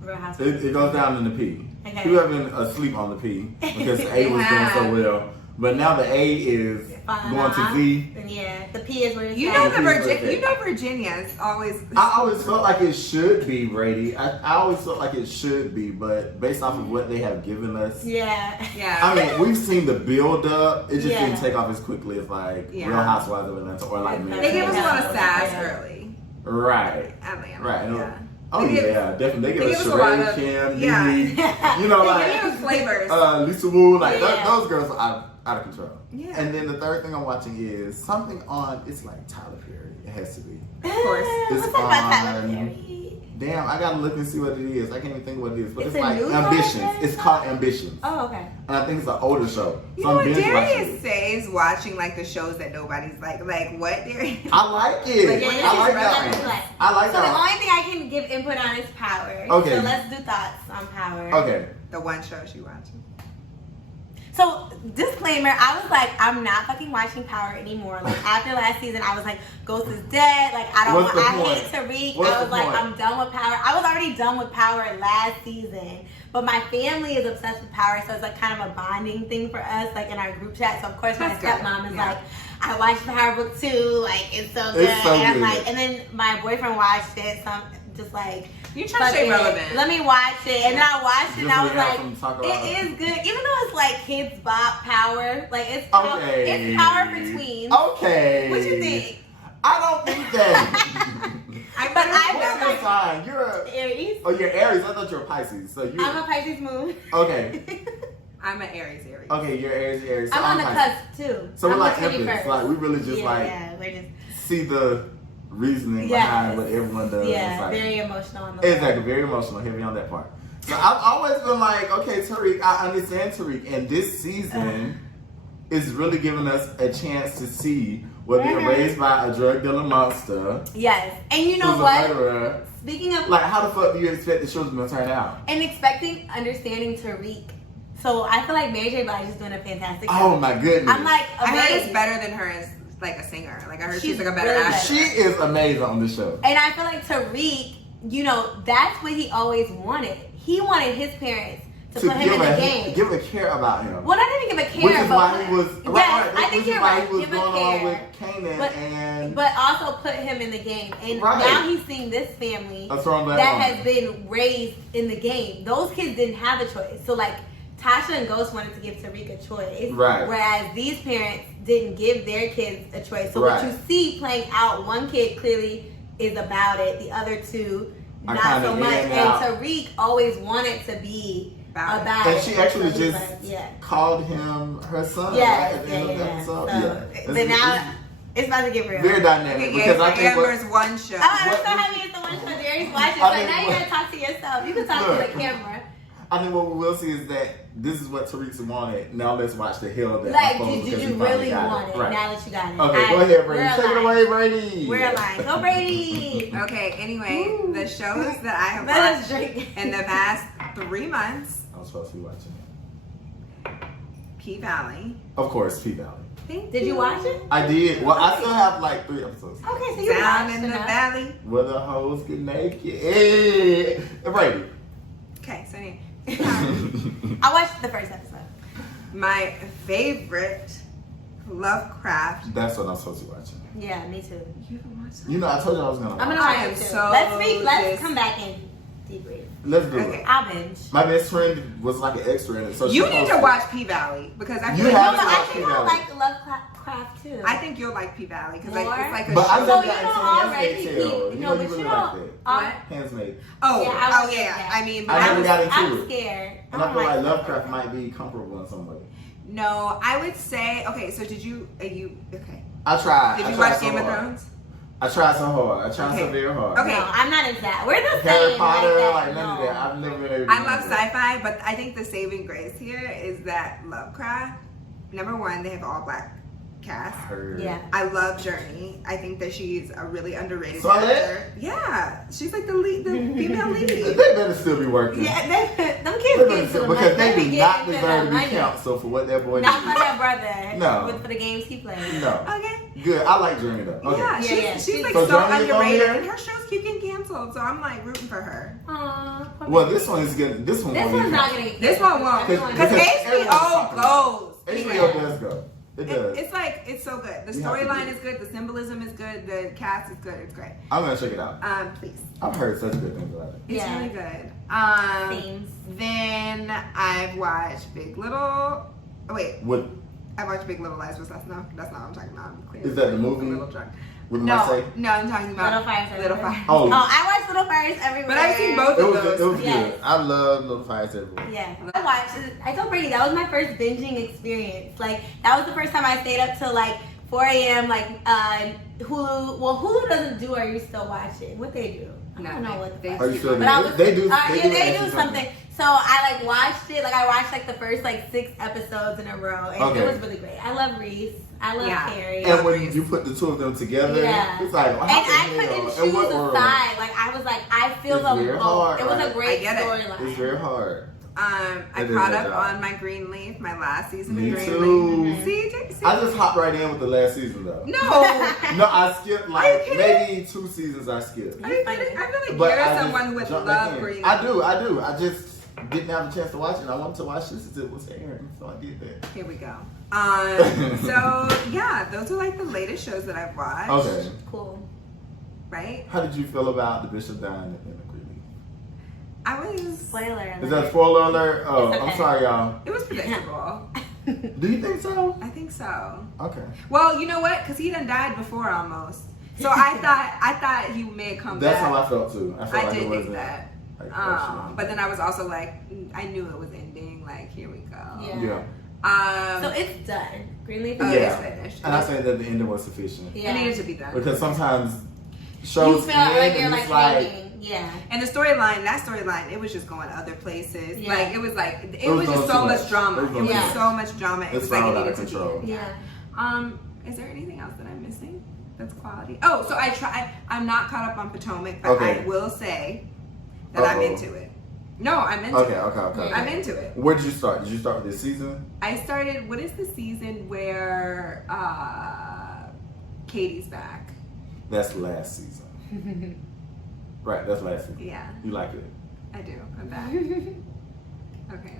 Real Housewives. It goes down in the P. Okay. People have been asleep on the P because A was doing so well. But now the A is going to Z. And yeah, the P is where it's You at. know Virginia's always. I always felt like it should be, Brady. I always felt like it should be, but based off of what they have given us, Yeah. Yeah. I mean, we've seen the build up. It just Yeah. didn't take off as quickly as like Yeah. Real Housewives of Atlanta or like They They gave us a lot of Yeah. sass early. Right. Atlanta. Right. And Yeah. Oh They give- yeah, definitely. They they give give us us a lot Sheree, of- Kim, yeah. Nene, you know, They like give us flavors. Lisa Wu, like Yeah. those girls are out of control. Yeah. And then the third thing I'm watching is something on. It's like Tyler Perry. It has to be. Of course. It's What's that about Tyler on- Perry? Damn, I gotta look and see what it is. I can't even think what it is, but It's it's, a like new Ambitions. Tyler Perry It's called Ambitions, Oh, okay. and I think it's an older show. You So know I'm what binge watching Darius it. says watching like the shows that nobody's like what Darius? I like it. Like, Yeah, when this I is like what that I one. like. I like So the that only thing I can give input on is Power. Okay. So let's do thoughts on Power. one. Okay. The one show she watching. So, disclaimer, I was like, I'm not fucking watching Power anymore. Like, after last season, I was like, Ghost is dead. Like, I don't What's want, the I point? hate Tariq. What's I was the like, point? I'm done with Power. I was already done with Power last season. But my family is obsessed with Power, so it's like kind of a bonding thing for us, like in our group chat. So, of course, my That's good. stepmom is Yeah. like, I watched Power Book 2. Like, it's so good. It's so and I'm good. like, and then my boyfriend watched it, so I'm just like, You trying to stay fucking, relevant. let me watch it. And then I watched it and Just I was look out like, from Taco Bell. it is good. Even though it's like Kids Bop Power. Like it's Okay. it's Power for tweens. Okay. What you think? I don't think that. But I What's feel your like sign? You're a. Aries. Oh, you're Aries. I thought you were Pisces. So you. I'm a Pisces moon. Okay. I'm an Aries. Okay, you're Aries. So I'm on the Pisces. cusp too. So we're I'm like the infants. 21st. Like we really just yeah, we're just see the reasoning Yes. behind what everyone does. yeah, It's like- very emotional on the Exactly, very emotional, heavy on that part. So I've always been like, okay, Tariq, I understand Tariq, and this season is really giving us a chance to see what being Mhm. raised by a drug dealer monster, Yes, and you know who's what? a murderer. Speaking of Like, how the fuck do you expect the children to turn out? and expecting understanding Tariq, so I feel like Mary J. Blige is doing a fantastic job. Oh my goodness. I'm like I heard it's amazed. better than her as like a singer. Like I heard she's She's like a better really actor. She is amazing on the show. And I feel like Tariq, you know, that's what he always wanted. He wanted his parents to put him in the game. give a care about him. Well, I didn't give a care, Which is but why he was. yes, I think which is you're why right. he was Give a going on with care, Kanan but also put him in the game. And Right. now he's seeing this family a strong black that woman. has been raised in the game. Those kids didn't have a choice. So like Tasha and Ghost wanted to give Tariq a choice, Right. whereas these parents didn't give their kids a choice. So Right. what you see playing out, one kid clearly is about it, the other two Are not kinda so in much. and And out. Tariq always wanted to be About it. about And it. she actually So he's just like, yeah. called him her son. Yes, right, at the yeah, end of the yeah. episode. So, Yeah. but now it's about to get real. Very dynamic Okay, because I yeah, think Amber's one show. Oh, I'm What- so happy it's the one show Darius watching. I So think now you what- gotta talk to yourself. You can talk Look. to the camera. I think what we will see is that this is what Teresa wanted. Now let's watch the hell that Like, unfolds did because you we finally really got want it? Right. Now that you got it. Okay, go ahead, Brady. we're Take it aligned. away, Brady. We're aligned. Go Brady. Okay, anyway, Ooh. the shows that I have Let us watched drink. in the past 3 months, I was supposed to be watching it. P Valley. Of course, P-Valley. Did you watch it? I did. Well, I still have like 3 episodes. Okay, so you Down watched in the enough. valley. Where the hoes get naked. Hey, Brady. Okay, so anyway, I watched the first episode. my favorite Lovecraft. That's what I'm supposed to be watching. Yeah, me too. You haven't watched that? You know, I told you I was gonna watch. I'm gonna I watch am it too. so Let's dis- come back and debrief. Let's do Okay. it. I'll binge. My best friend was like an extra in it, so You she need to posted- watch P Valley because I You feel like No, have but to I watch think I P-Valley. like Lovecraft too. I think you'll like P Valley because like, More? it's like a But I show. So love you that know Handmaid's already, Tale. you You know, know, but you really you like know, What? Handsmaid. Oh, Yeah, I oh would yeah. say that. I mean, I never got into I'm it. scared. And I don't feel like that Lovecraft stuff. might be comparable in some way. no, I would say okay. So did you? Okay? I tried. Did I you tried watch so Game of hard. Thrones? I tried so hard. I tried Okay. so very hard. Okay. No, I'm not into that. We're the Harry same. Potter, like, like that. none of No. that. I've never been able to I do love that. sci-fi, but I think the saving grace here is that Lovecraft. Number one, they have all black cast. Heard. Yeah. I love Journey. I think that she's a really underrated Solid? actor. Yeah, she's like the lead, the female They lead. better still be working. Yeah, them They kids better get to still, the because money. they Let me do get not into deserve the to be money. counseled for what that boy Not did. for their brother. No. But for the games he plays. No. Okay. Good. I like Journey though. Okay. Yeah, Yeah, she's yeah. like So so Journey is on underrated, here? and her shows keep getting canceled. So I'm like rooting for her. Aw, poor Well, baby. this one is getting. This one. This won't one's be not canceled. gonna get This one won't. Everyone- Because everyone's HBO talking goes. HBO does go. It does. It's like it's so good. The You have to do storyline it. is good. The symbolism is good. The cast is good. It's great. I'm gonna check it out. Please. I've heard such good things about it. It's Yeah. really good. Themes. Then I've watched Big Little. Oh wait, What I watched Big Little Lies, but that's not what I'm talking about. I'm clear. Is that the I'm movie? a little drunk. With No, Marseille? no, I'm talking about Little Fires Little Everywhere. Fires. Oh. I watch Little Fires Everywhere. But I've seen both It of was those. it was Yes. good. I love Little Fires Everywhere. Yeah, I watched it. I told Brady that was my first binging experience. Like that was the first time I stayed up till like 4 a.m. Like Hulu. Well, Hulu doesn't do. Are you still watching? What they do? I don't know what they the Are you sure But I they, was, they do? yeah, they actually do something. So I like watched it. Like I watched like the first like 6 episodes in a row, and Okay. it was really great. I love Reese. I love Carrie. And when you put the two of them together, Yeah. it's like, And I couldn't choose a side. Like I was like, I feel It's them very both. hard, It was right? a great I get it. storyline. It's very hard. I It is caught a up job. on my Greenleaf, my last season Me of too. Greenleaf. See? I just hopped right in with the last season though. No. No, I skipped Are like you kidding? maybe 2 seasons. I skipped. Are you kidding? I feel like But you're I someone just who would jumped back love in. Greenleaf. I do. I just didn't have a chance to watch it. And I wanted to watch this as it was airing, so I did that. Here we go. So yeah, those are like the latest shows that I've watched. Okay. Cool. Right? How did you feel about the Bishop dying in the Greenleaf? I was. Spoiler. Is that a spoiler alert? Oh, It's okay. I'm sorry, y'all. It was predictable. Do you think so? I think so. Okay. Well, you know what? Because he done died before almost. So I thought he may come That's back. how I felt too. I felt I like did it think wasn't. that. Like, actually. But then I was also like, I knew it was ending. Like, here we go. Yeah. Yeah. So it's done. Greenleaf Oh, is yeah. done. It's finished. And I say that the ending was sufficient. Yeah. It needed to be done. Because sometimes You shows feel like end you're and like it's like hanging. Yeah. And the that storyline, it was just going other places. Yeah. Like, it was was just going so too much much. drama. It was It going was too much. so much drama. It It was like it spiraled out needed of to be. control. Yeah. Is there anything else that I'm missing that's quality? Oh, so I'm not caught up on Potomac, but Okay. I will say that I'm Uh-oh. into it. No, I'm into Okay, it. okay. I'm into it. Where did you start? Did you start with this season? I started. What is the season where Katie's back? That's last season. Right, that's last season. Yeah, You like it. I do. I'm back. Okay,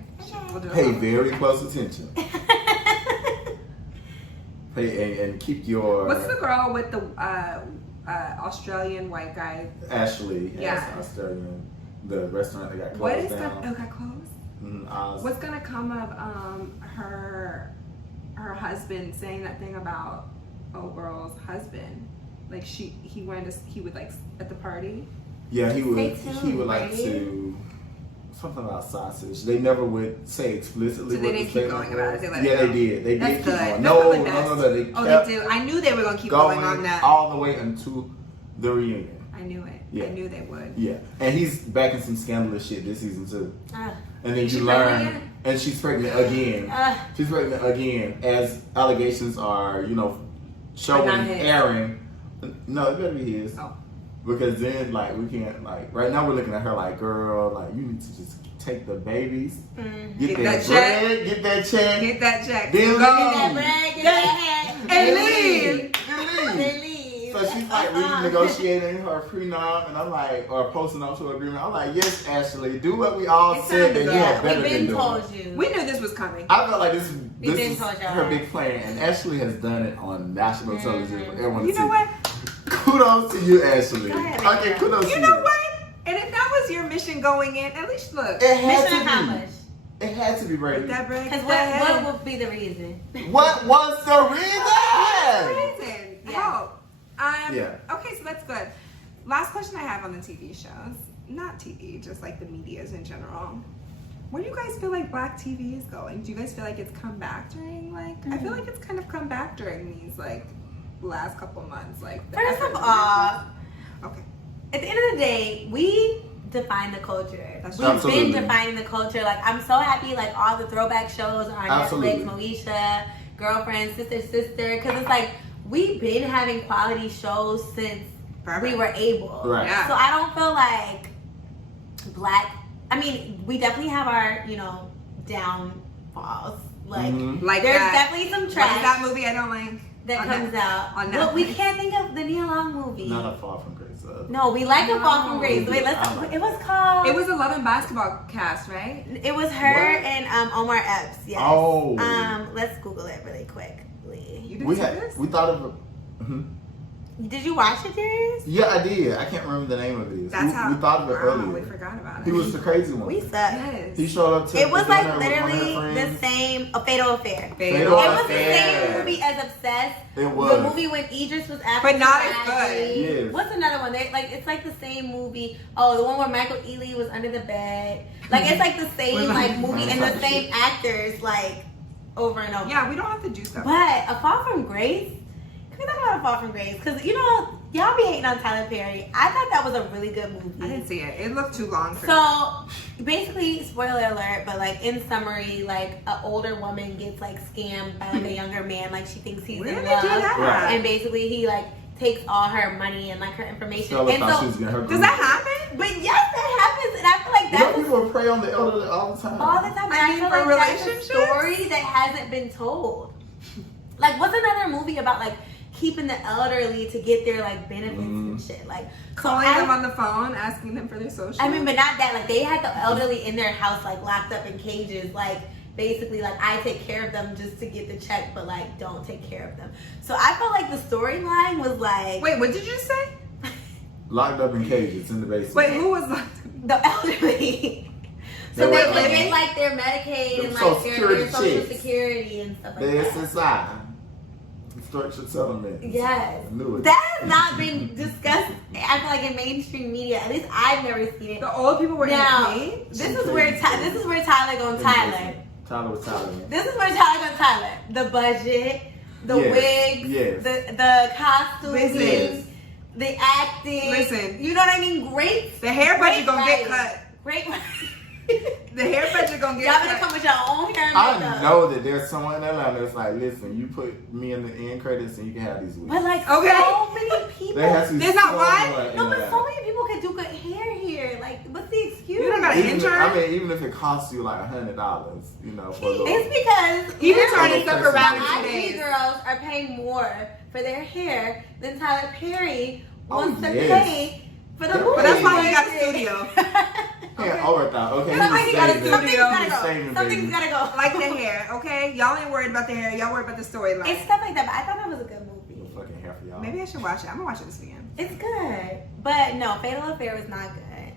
we'll do it. Pay very close attention. Pay and keep your What's the girl with the Australian white guy? Ashley Yeah. as Australian. The restaurant that got closed What is down. that? Oh, got closed. Oz. What's gonna come of her husband saying that thing about old girl's husband? Like he would like at the party. Yeah, he Stay would tuned, like Brady. to something about sausage. They never would say explicitly. So they what didn't the keep statement going about it. was. They let it Yeah, go. they did. They That's did keep good. going. That's No, probably no. best. They Oh, kept they do. I knew they were gonna keep going on that. all the way until the reunion. I knew it. Yeah. I knew they would. Yeah, and he's back in some scandalous shit this season too. Ah. And then She you pregnant learn, again? and she's pregnant again. She's pregnant again, as allegations are, showing, But not his. airing. No, it better be his. Oh. Because then, like, we can't, like, right now we're looking at her like, girl, like, you need to just take the babies, get Get that that bread, get that check, Get that check. then Go. leave. That bread, get that hat, And leave. and Then leave. leave. So she's like renegotiating her prenup, and I'm like, or post-nuptial agreement. I'm like, yes, Ashley, do what we all It's said time that to you go. had better We've than been doing. told you. We knew this was coming. I felt like this been is told y'all her that. big plan, and Ashley has done it on national television for everyone to You see. know what? Kudos to you, Ashley. Go ahead, Okay, baby. kudos to you. You know what? And if that was your mission going in, at least look. It had Mission to be. accomplished. It had to be Get Brady. that bread. Because get that what head. would be the reason? What was the reason? Reason. Yeah. Help. Yeah. Okay, so that's good. Last question I have on the TV shows. Not TV, just like the medias in general. Where do you guys feel like black TV is going? Do you guys feel like it's come back during I feel like it's kind of come back during these last couple months. Like the First of efforts. all, Okay. at the end of the day, we define the culture. That's We've Absolutely. been defining the culture. Like, I'm so happy, like, all the throwback shows are on Absolutely. Netflix, Moesha, Girlfriend, Sister, because it's like, we've been having quality shows since Perfect. we were able. Right. Yeah. So I don't feel like I mean, we definitely have our, downfalls. Like, Mhm. Like there's that. definitely some What is trash that movie I don't like? that on comes Net- out. on Well, we Netflix? can't think of the Nia Long movie. Not a far from grace. No, we like a Fall from No. Grace. Wait, let's. It was called. It was a Love and Basketball cast, right? It was her What? and Omar Epps. Yes. Oh. Let's Google it really quickly. You didn't We see had this? we thought of. Mhm. Did you watch it, Darius? Yeah, I did. I can't remember the name of it. That's how we thought of it we earlier. forgot about it. He was the crazy one. We suck. Yes. He showed up to It was the like dinner with one of her literally the friends. same, a Fatal Affair. Fatal It was the Affair. same movie as Obsessed. It was. The movie when Idris was after But not as Maggie. good. Yes. What's another one? It's like the same movie. Oh, the one where Michael Ealy was under the bed. Like it's like the same like movie and the same actors like over and over. Yeah, we don't have to do stuff. But A Fall from Grace. Can we talk about A Fall from Grace? Because you know y'all be hating on Tyler Perry. I thought that was a really good movie. I didn't see it. It looked too long for me. So basically, spoiler alert, but like in summary, like an older woman gets like scammed by like a younger man, like she thinks he's Where in did they love, do that? Right. and basically he like takes all her money and like her information. Stella And thought she was getting her Does group. that happen? but yes, that happens, and I feel like You know, that's people prey on the elderly all the time. all the time. And I I mean, feel for like that's a relationships? story that hasn't been told. Like, what's another movie about like keeping the elderly to get their like benefits and shit? Like Calling I- them on the phone, asking them for their social. I mean, but not that. Like, they had the elderly in their house, like, locked up in cages. Like, basically, like, I take care of them just to get the check, but, like, don't take care of them. So I felt like the storyline was, like... Wait, what did you say? Locked up in cages in the basement. Wait, who was like? The elderly. They So were they living- would get, like, their Medicaid and, Social like, their Security Social checks. Security and stuff like The that. SSI. Structured settlement. Yes. I knew it. That has not been discussed, I feel like, in mainstream media. At least I've never seen it. The old people were Now, in the cage? this is where Tyler gonna Tyler. Tyler was Tyler. This is where Tyler gonna Tyler. The budget, the Yes, wigs, yes. the costumes, Listen. the acting. Listen. You know what I mean? Great. The hair budget great gonna get writing. cut. Great. The hair budget gonna get Y'all better cut. come with your own hair and I makeup. know that there's someone in Atlanta that's like, listen, you put me in the end credits and you can have these wigs. But like Okay. so many people. There has to be There's not someone one? in No, but Atlanta. so many people can do good hair here. Like, what's the excuse? You don't gotta Even, intern? I mean, even if it costs you like $100, you know, for the It's because He been trying to literally stuff around the in 2 IG days. girls are paying more for their hair than Tyler Perry wants to yes. pay for the But movie. But that's why he got a studio. Yeah, overthought. Okay, That's why he got a saving. Something's studio. gotta go. Saving, Something's baby. gotta go. Like the hair, okay? Y'all ain't worried about the hair. Y'all worried about the storyline. It's stuff like that, but I thought that was a good movie. Fucking hair for y'all. Maybe I should watch it. I'm gonna watch it this weekend. It's good. But no, Fatal Affair was not good.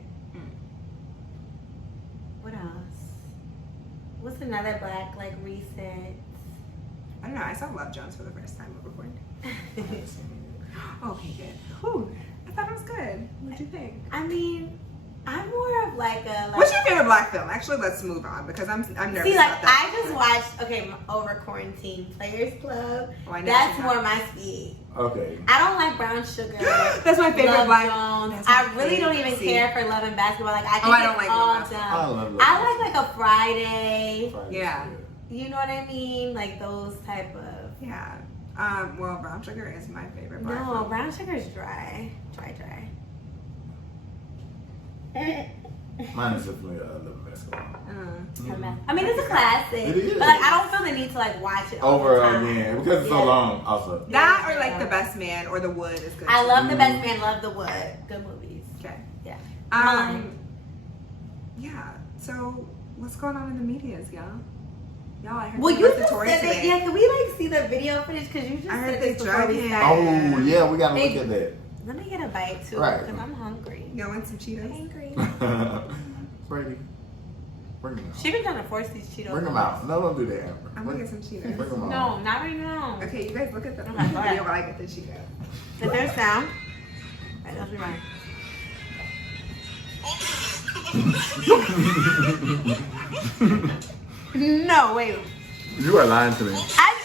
What else? What's another black, like, recent? I don't know. I saw Love Jones for the first time over quarantine. Okay, good. Whew. I thought it was good. What'd you think? I mean, I'm more of like a... Like, What's your favorite black film? Actually, let's move on because I'm nervous See, like, about that. I just watched, over quarantine, Players Club. Oh, I know That's what you're more my speed. Okay. I don't like Brown Sugar. That's my favorite Love black. Jones. That's my I really don't even favorite. care for Love and Basketball. Like, I think I don't it's like all Love and dumb. I love Love I like a Friday. Yeah. You know what I mean? Like those type of. Yeah. Well, Brown Sugar is my favorite black No, film. Brown Sugar is dry. Dry. Mine is definitely Love and Basketball. I mean, it's a classic. It is. But like, I don't feel the need to like watch it all Over the time. again because it's so Yeah. long. Also. That or like The Best Man or The Wood is good. I too. love The Best Man, love The Wood. Good movies. Okay. Yeah. Yeah. So what's going on in the medias, y'all? Y'all, I heard Well, something you about just the tour said that. today. Yeah, can we like see the video footage? Because you just I heard said they this before drug we him. started. Oh yeah, we gotta Hey. look at Let me get a bite too, Right. because I'm hungry. Y'all want some Cheetos? Hungry. that. Brady, bring them out. She been trying to force these Cheetos. Bring them on out. us. No, don't do that, Amber. I'm gonna get some Cheetos. Bring them out. No, not right now. Okay, you guys look at the Okay, go ahead. video while I get the Cheetos. If there's sound, right, that's right. No, wait. You are lying to me.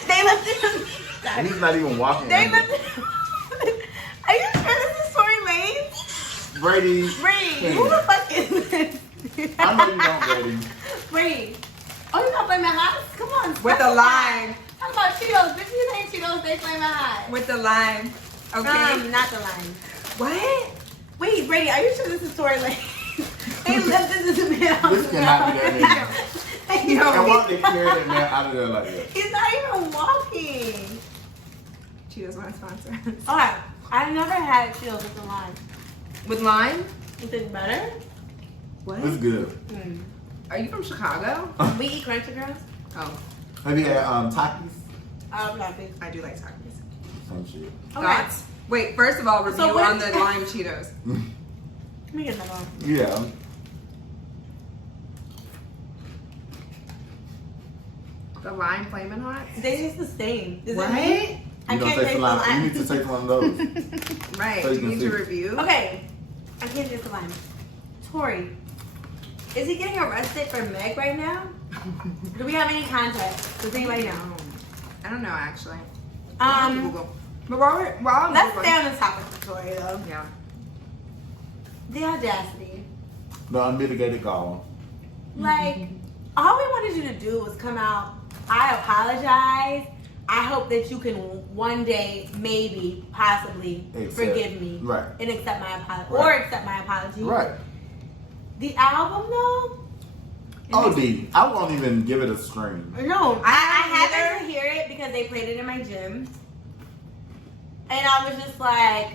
They lifted him. And he's not even walking. They Amber. lifted him. Are you sure this is Tory Lanez? Brady. Brady, who the fuck is this? I know you don't, Brady. Brady. Oh, you got Flamin' Hot? Come on. With the lime. Talk about Cheetos. Bitches ain't Cheetos, they Flamin' Hot. With the lime. Okay. Not the line. What? Wait, Brady, are you sure this is Tory Lanez? They lifted this man out This the cannot be ground. that nigga. Yo, And why they carry that man out of there like that? He's not even walking. Cheetos want to sponsor. Alright, I've never had Cheetos with the lime. With lime? Is it better? What? It's good. Are you from Chicago? We eat Crunchy Girls? Oh, Have you had Takis? I'm not big. I do like tacos. Some shit. Okay. Thoughts? Wait, first of all, review So what on is- the lime Cheetos. Let me get that on. Yeah. The lime flaming hot. They taste the same. Is What? it me? I You don't can't taste taste the the lime. You lime. need to taste one of those. Right. So you Do can you need to see. review? Okay, I can't taste the lime. Tori, is he getting arrested for Meg right now? Do we have any context? Does anybody know? I don't know actually. I'll have to Google. But while I'm Let's Googling- stay on the topic of Tori though. Yeah. The audacity. The unmitigated gall. Like, all we wanted you to do was come out. I apologize. I hope that you can one day, maybe, possibly, forgive me. Right. And accept my apology. Right. Or accept my apology. Right. The album, though? OD. I won't even give it a stream. No, I haven't happened to hear it because they played it in my gym. And I was just like,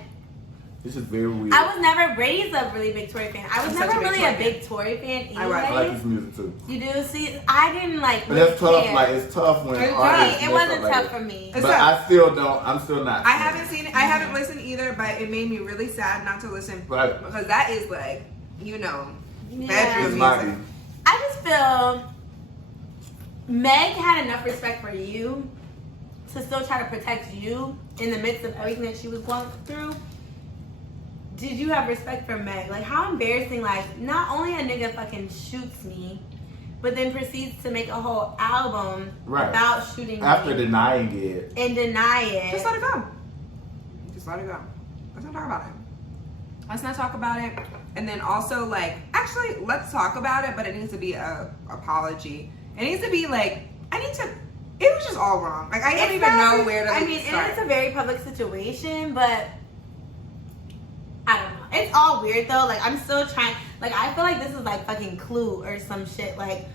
It's just very weird. I was never raised a really big Tory fan. I was I'm such never a big really Tory a big Tory fan anyway. I like his music too. You do? See, I didn't like But that's tough. care. Like it's tough when Right, artists it mess wasn't up like tough that. for me. It's But tough. I still don't. I'm still not. I haven't seen it. I haven't listened either, but it made me really sad not to listen. Right. Because that is like, you know, Yeah. bedroom It's my music. beat. I just feel Meg had enough respect for you to still try to protect you in the midst of everything that she was going through. Did you have respect for Meg? Like, how embarrassing, like, not only a nigga fucking shoots me, but then proceeds to make a whole album Right. about shooting After me denying it. and deny it. Just let it go. Just let it go. Let's not talk about it. Let's not talk about it. And then also, like, actually, let's talk about it, but it needs to be a apology. It needs to be like, it was just all wrong. Like, I don't It's even not- know where to I mean, start. and it's a very public situation, but I don't know. It's all weird though. Like, I'm still trying. Like, I feel like this is like fucking Clue or some shit. Like,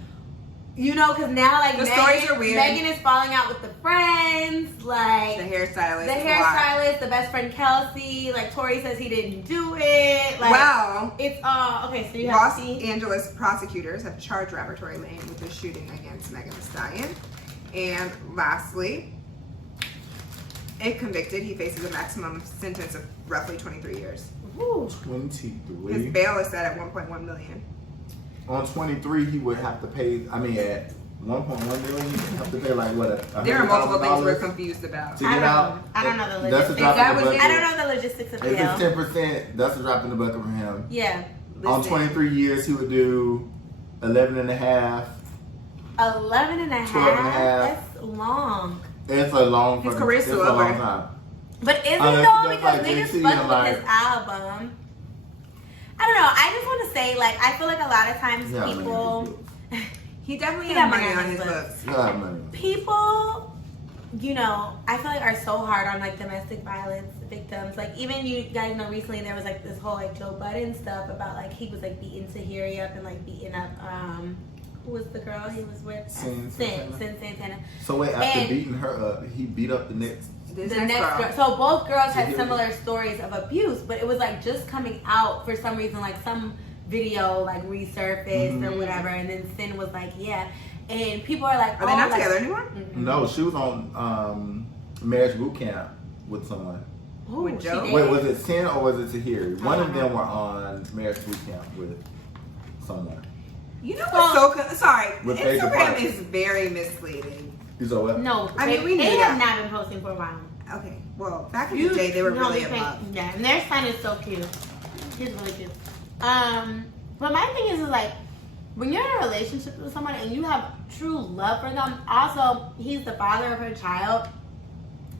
you know, because now like The stories are weird. Megan is falling out with the friends. Like The hairstylist. the is a lot. hairstylist, the best friend Kelsey. Like Tori says he didn't do it. Like, Wow. it's okay. So you have Los to see. Angeles prosecutors have charged rapper Tory Lane with the shooting against Megan Thee Stallion. And lastly, if convicted, he faces a maximum sentence of roughly 23 years. Ooh. 23. His bail is set at 1.1 million. On 23, he would have to pay. I mean, at 1.1 million, he would have to pay like what? There are multiple things we're $100,000 confused about. to get out. I don't know the That's a logistics. drop That in the was- bucket. I don't know the logistics of the If it's deal. 10%, that's a drop in the bucket for him. Yeah. On Listen. 23 years, he would do 11 and a half. 11 and a half? 12 and a half. That's long. It's a long. His fucking- career's it's still a long over. time. But is it Unless though? it's Because like niggas JT fuck and with like- his album. I don't know. I just want to say, like, I feel like a lot of times Yeah, people, He definitely He has got money money on his books. books. You got money. people, you know, I feel like are so hard on like domestic violence victims. Like, even you guys know recently there was like this whole like Joe Budden stuff about like he was like beating Tahiri up and like beating up who was the girl he was with? Sin Santana. So wait, after And- beating her up, he beat up the next. This The next girl. So both girls had similar stories of abuse, but it was like just coming out for some reason, like some video like resurfaced or whatever, and then Sin was like, yeah, and people are like, Are they not like, together anymore? Mm-mm. No, she was on marriage boot camp with someone. Ooh, With she Joe? did. Wait, was it Sin or was it Tahiri? One of Uh-huh. them were on marriage boot camp with someone. You know what's so sorry. With Asia Instagram Park. is very misleading. You saw what? No, I mean, we they knew have that. not been posting for a while. Okay, well, back in the day, they were no, really they in think- love. Yeah, and their son is so cute. He's really cute. But my thing is like, when you're in a relationship with someone and you have true love for them, also he's the father of her child.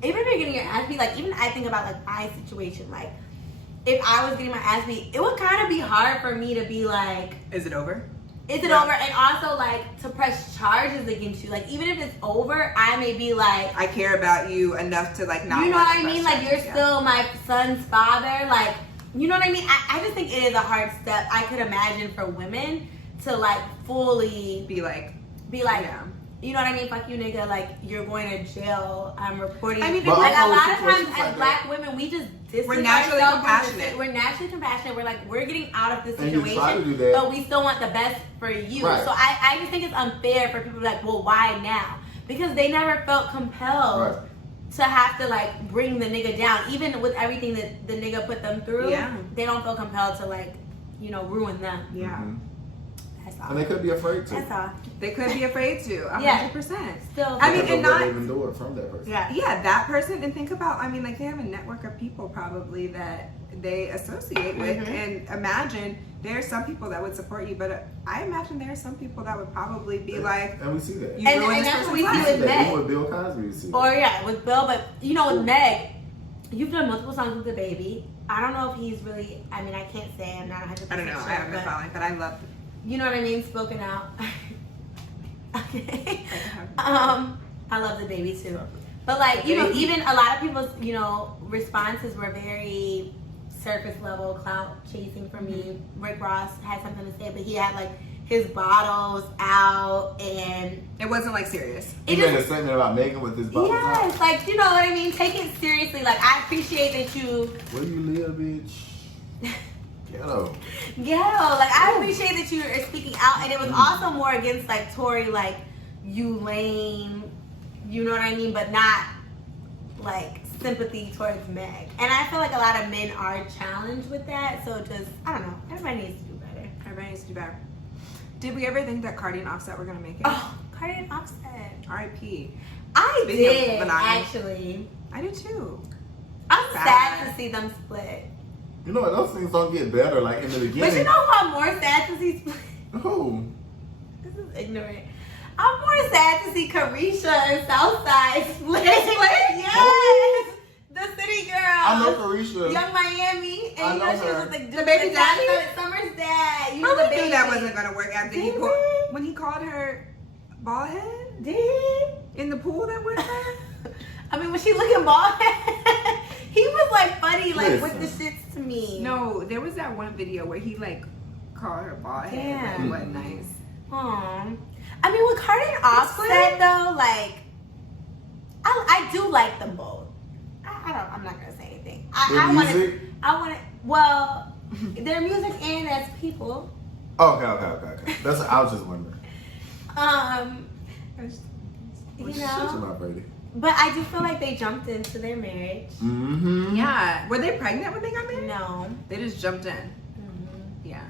Even if you're getting your ass beat, like even I think about like my situation, like if I was getting my ass beat, it would kind of be hard for me to be like, Is it over? is it Yeah. over? And also like to press charges against you. Like even if it's over, I may be like, I care about you enough to like not. you know want what I to mean? press Like you're charges, yeah. still my son's father. Like, you know what I mean? I just think it is a hard step. I could imagine for women to like fully be like, yeah. You know what I mean? Fuck you, nigga. Like you're going to jail. I'm reporting. I mean, But like a also lot of times situations as like black women, we just distance We're naturally ourselves from the compassionate. si- We're naturally compassionate. We're like we're getting out of this And you situation, try to do that. but we still want the best for you. Right. So I just think it's unfair for people to be like, well, why now? Because they never felt compelled Right. to have to like bring the nigga down, even with everything that the nigga put them through. Yeah. They don't feel compelled to like, you know, ruin them. Yeah. Mhm. That's all. And they could be afraid to. That's all. They could be afraid to, 100%. Yeah. Still. I mean, Because and of what not- they've endured from that person. Yeah. Yeah, that person, and think about, I mean, like they have a network of people probably that they associate with, Mhm. and imagine there are some people that would support you, but I imagine there are some people that would probably be like, And we see that. you And- ruined and this that's what person's we see life. with that. Meg. Even with Bill Cosby, we see that. Or yeah, with Bill, but you know, with Meg, you've done multiple songs with the baby. I don't know if he's really. I mean, I can't say. I'm not 100%. I don't know, sure, I haven't been but following, but I love you know what I mean? Spoken out. Okay. I love the baby too. But like, you know, even a lot of people's, you know, responses were very surface level, clout chasing for me. Rick Ross had something to say, but he had like his bottles out and it wasn't like serious. He it made a just, statement about Megan with his bottles yes, out. like, you know what I mean? Take it seriously. Like, I appreciate that you Where you live, bitch? Ghetto. ghetto. Like, I appreciate that you are speaking out, and it was also more against like Tory, like you lame, you know what I mean, but not like sympathy towards Meg. And I feel like a lot of men are challenged with that. So just, I don't know. Everybody needs to do better. Everybody needs to do better. Did we ever think that Cardi and Offset were gonna make it? Oh, Cardi and Offset. R.I.P. I Speaking of did monogamy. actually. I did too. I'm Sad. sad to see them split. You know what? Those things don't get better. Like in the beginning. But you know who I'm more sad to see split? Who? This is ignorant. I'm more sad to see Carisha and Southside split. Yes! The city girl. I know Carisha. Young Miami. And I you know know she her. was like The baby daddy? Summer's dad. You But know the we baby. knew that wasn't gonna work after he Did called, we? when he called her bald head Did? in the pool that went there. I mean, was she looking bald? He was like funny, like with the Listen. shits to me. No, there was that one video where he like called her bald head. Damn. Like, what nice. Aw. I mean, with Cardi and Offset though, like, I do like them both. I'm not gonna say anything. Their I want music? to. Well, their music and as people. Oh, okay. That's. I was just wondering. You Shut your know, mouth, Brady. but I do feel like they jumped into their marriage. Mm-hmm. Yeah. Were they pregnant when they got married? No. They just jumped in. Mhm. Yeah.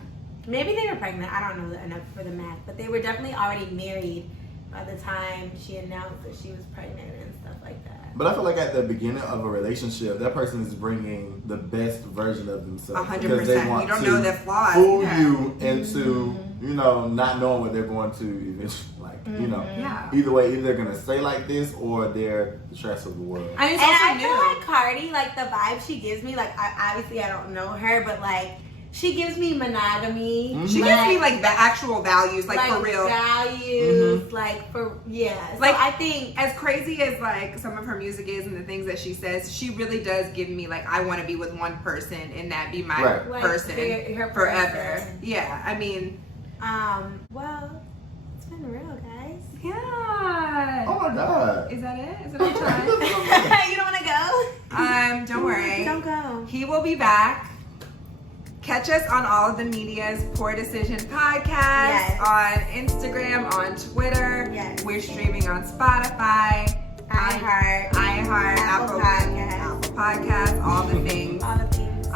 Maybe they were pregnant. I don't know enough for the math, but they were definitely already married by the time she announced that she was pregnant and stuff like that. But I feel like at the beginning of a relationship, that person is bringing the best version of themselves. 100%. Because they want You don't to know their flaws. Fool Yeah. you into, you know, not knowing what they're going to eventually, like, you know. Yeah. Either way, either they're going to stay like this or they're the trash of the world. I mean, it's And also I new. feel like Cardi, like the vibe she gives me, like obviously I don't know her, but like she gives me monogamy. Mhm. She gives me like the actual values, like for real. values, like for So Like, I think As crazy as like some of her music is and the things that she says, she really does give me like I want to be with one person and that be my Right. Like, person her forever. person. Yeah, I mean, well, it's been real, guys. yeah. Oh my God. Is that it? Is it our time? You don't want to go? Don't worry. Don't go. He will be back. Catch us on all of the media's Poor Decision podcast, Yes. on Instagram, on Twitter. Yes. We're streaming on Spotify, iHeart, Apple Podcasts, all the things. all the things.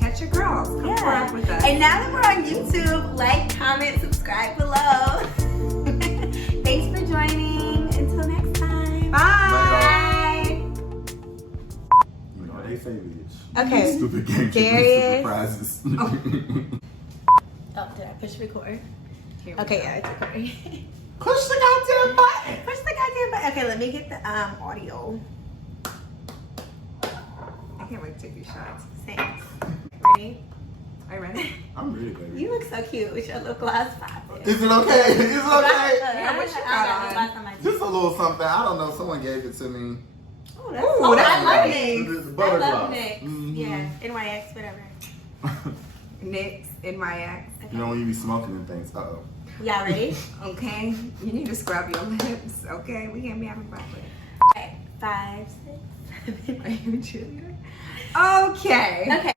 Catch your girls. Come Yeah. work with us. And now that we're on YouTube, like, comment, subscribe below. Thanks for joining. Until next time. Bye. You know, they say bitch. Okay. Stupid game. Darius. Surprises. Oh, did I push record? Here we Okay, go. yeah, it's recording. Push the goddamn button. Push the goddamn button. Okay, let me get the audio. I can't wait to take these shots. Thanks. Ready? Are you ready? I'm ready, baby. You look so cute with your lip gloss popping. Is it okay? Is it okay? Yeah, what you got on? Just a little something. I don't know. Someone gave it to me. Oh, that's, Ooh, that's I love nice. NYX. It's butter I love gloss. NYX. Mhm. Yeah, NYX, whatever. NYX in my ex. You know when you be smoking and things. Uh-oh. Y'all ready? Okay? You need to scrub your lips, okay? We can't be having fun with Okay, 5, 6, 7. it. Are you a cheerleader? Okay. Okay.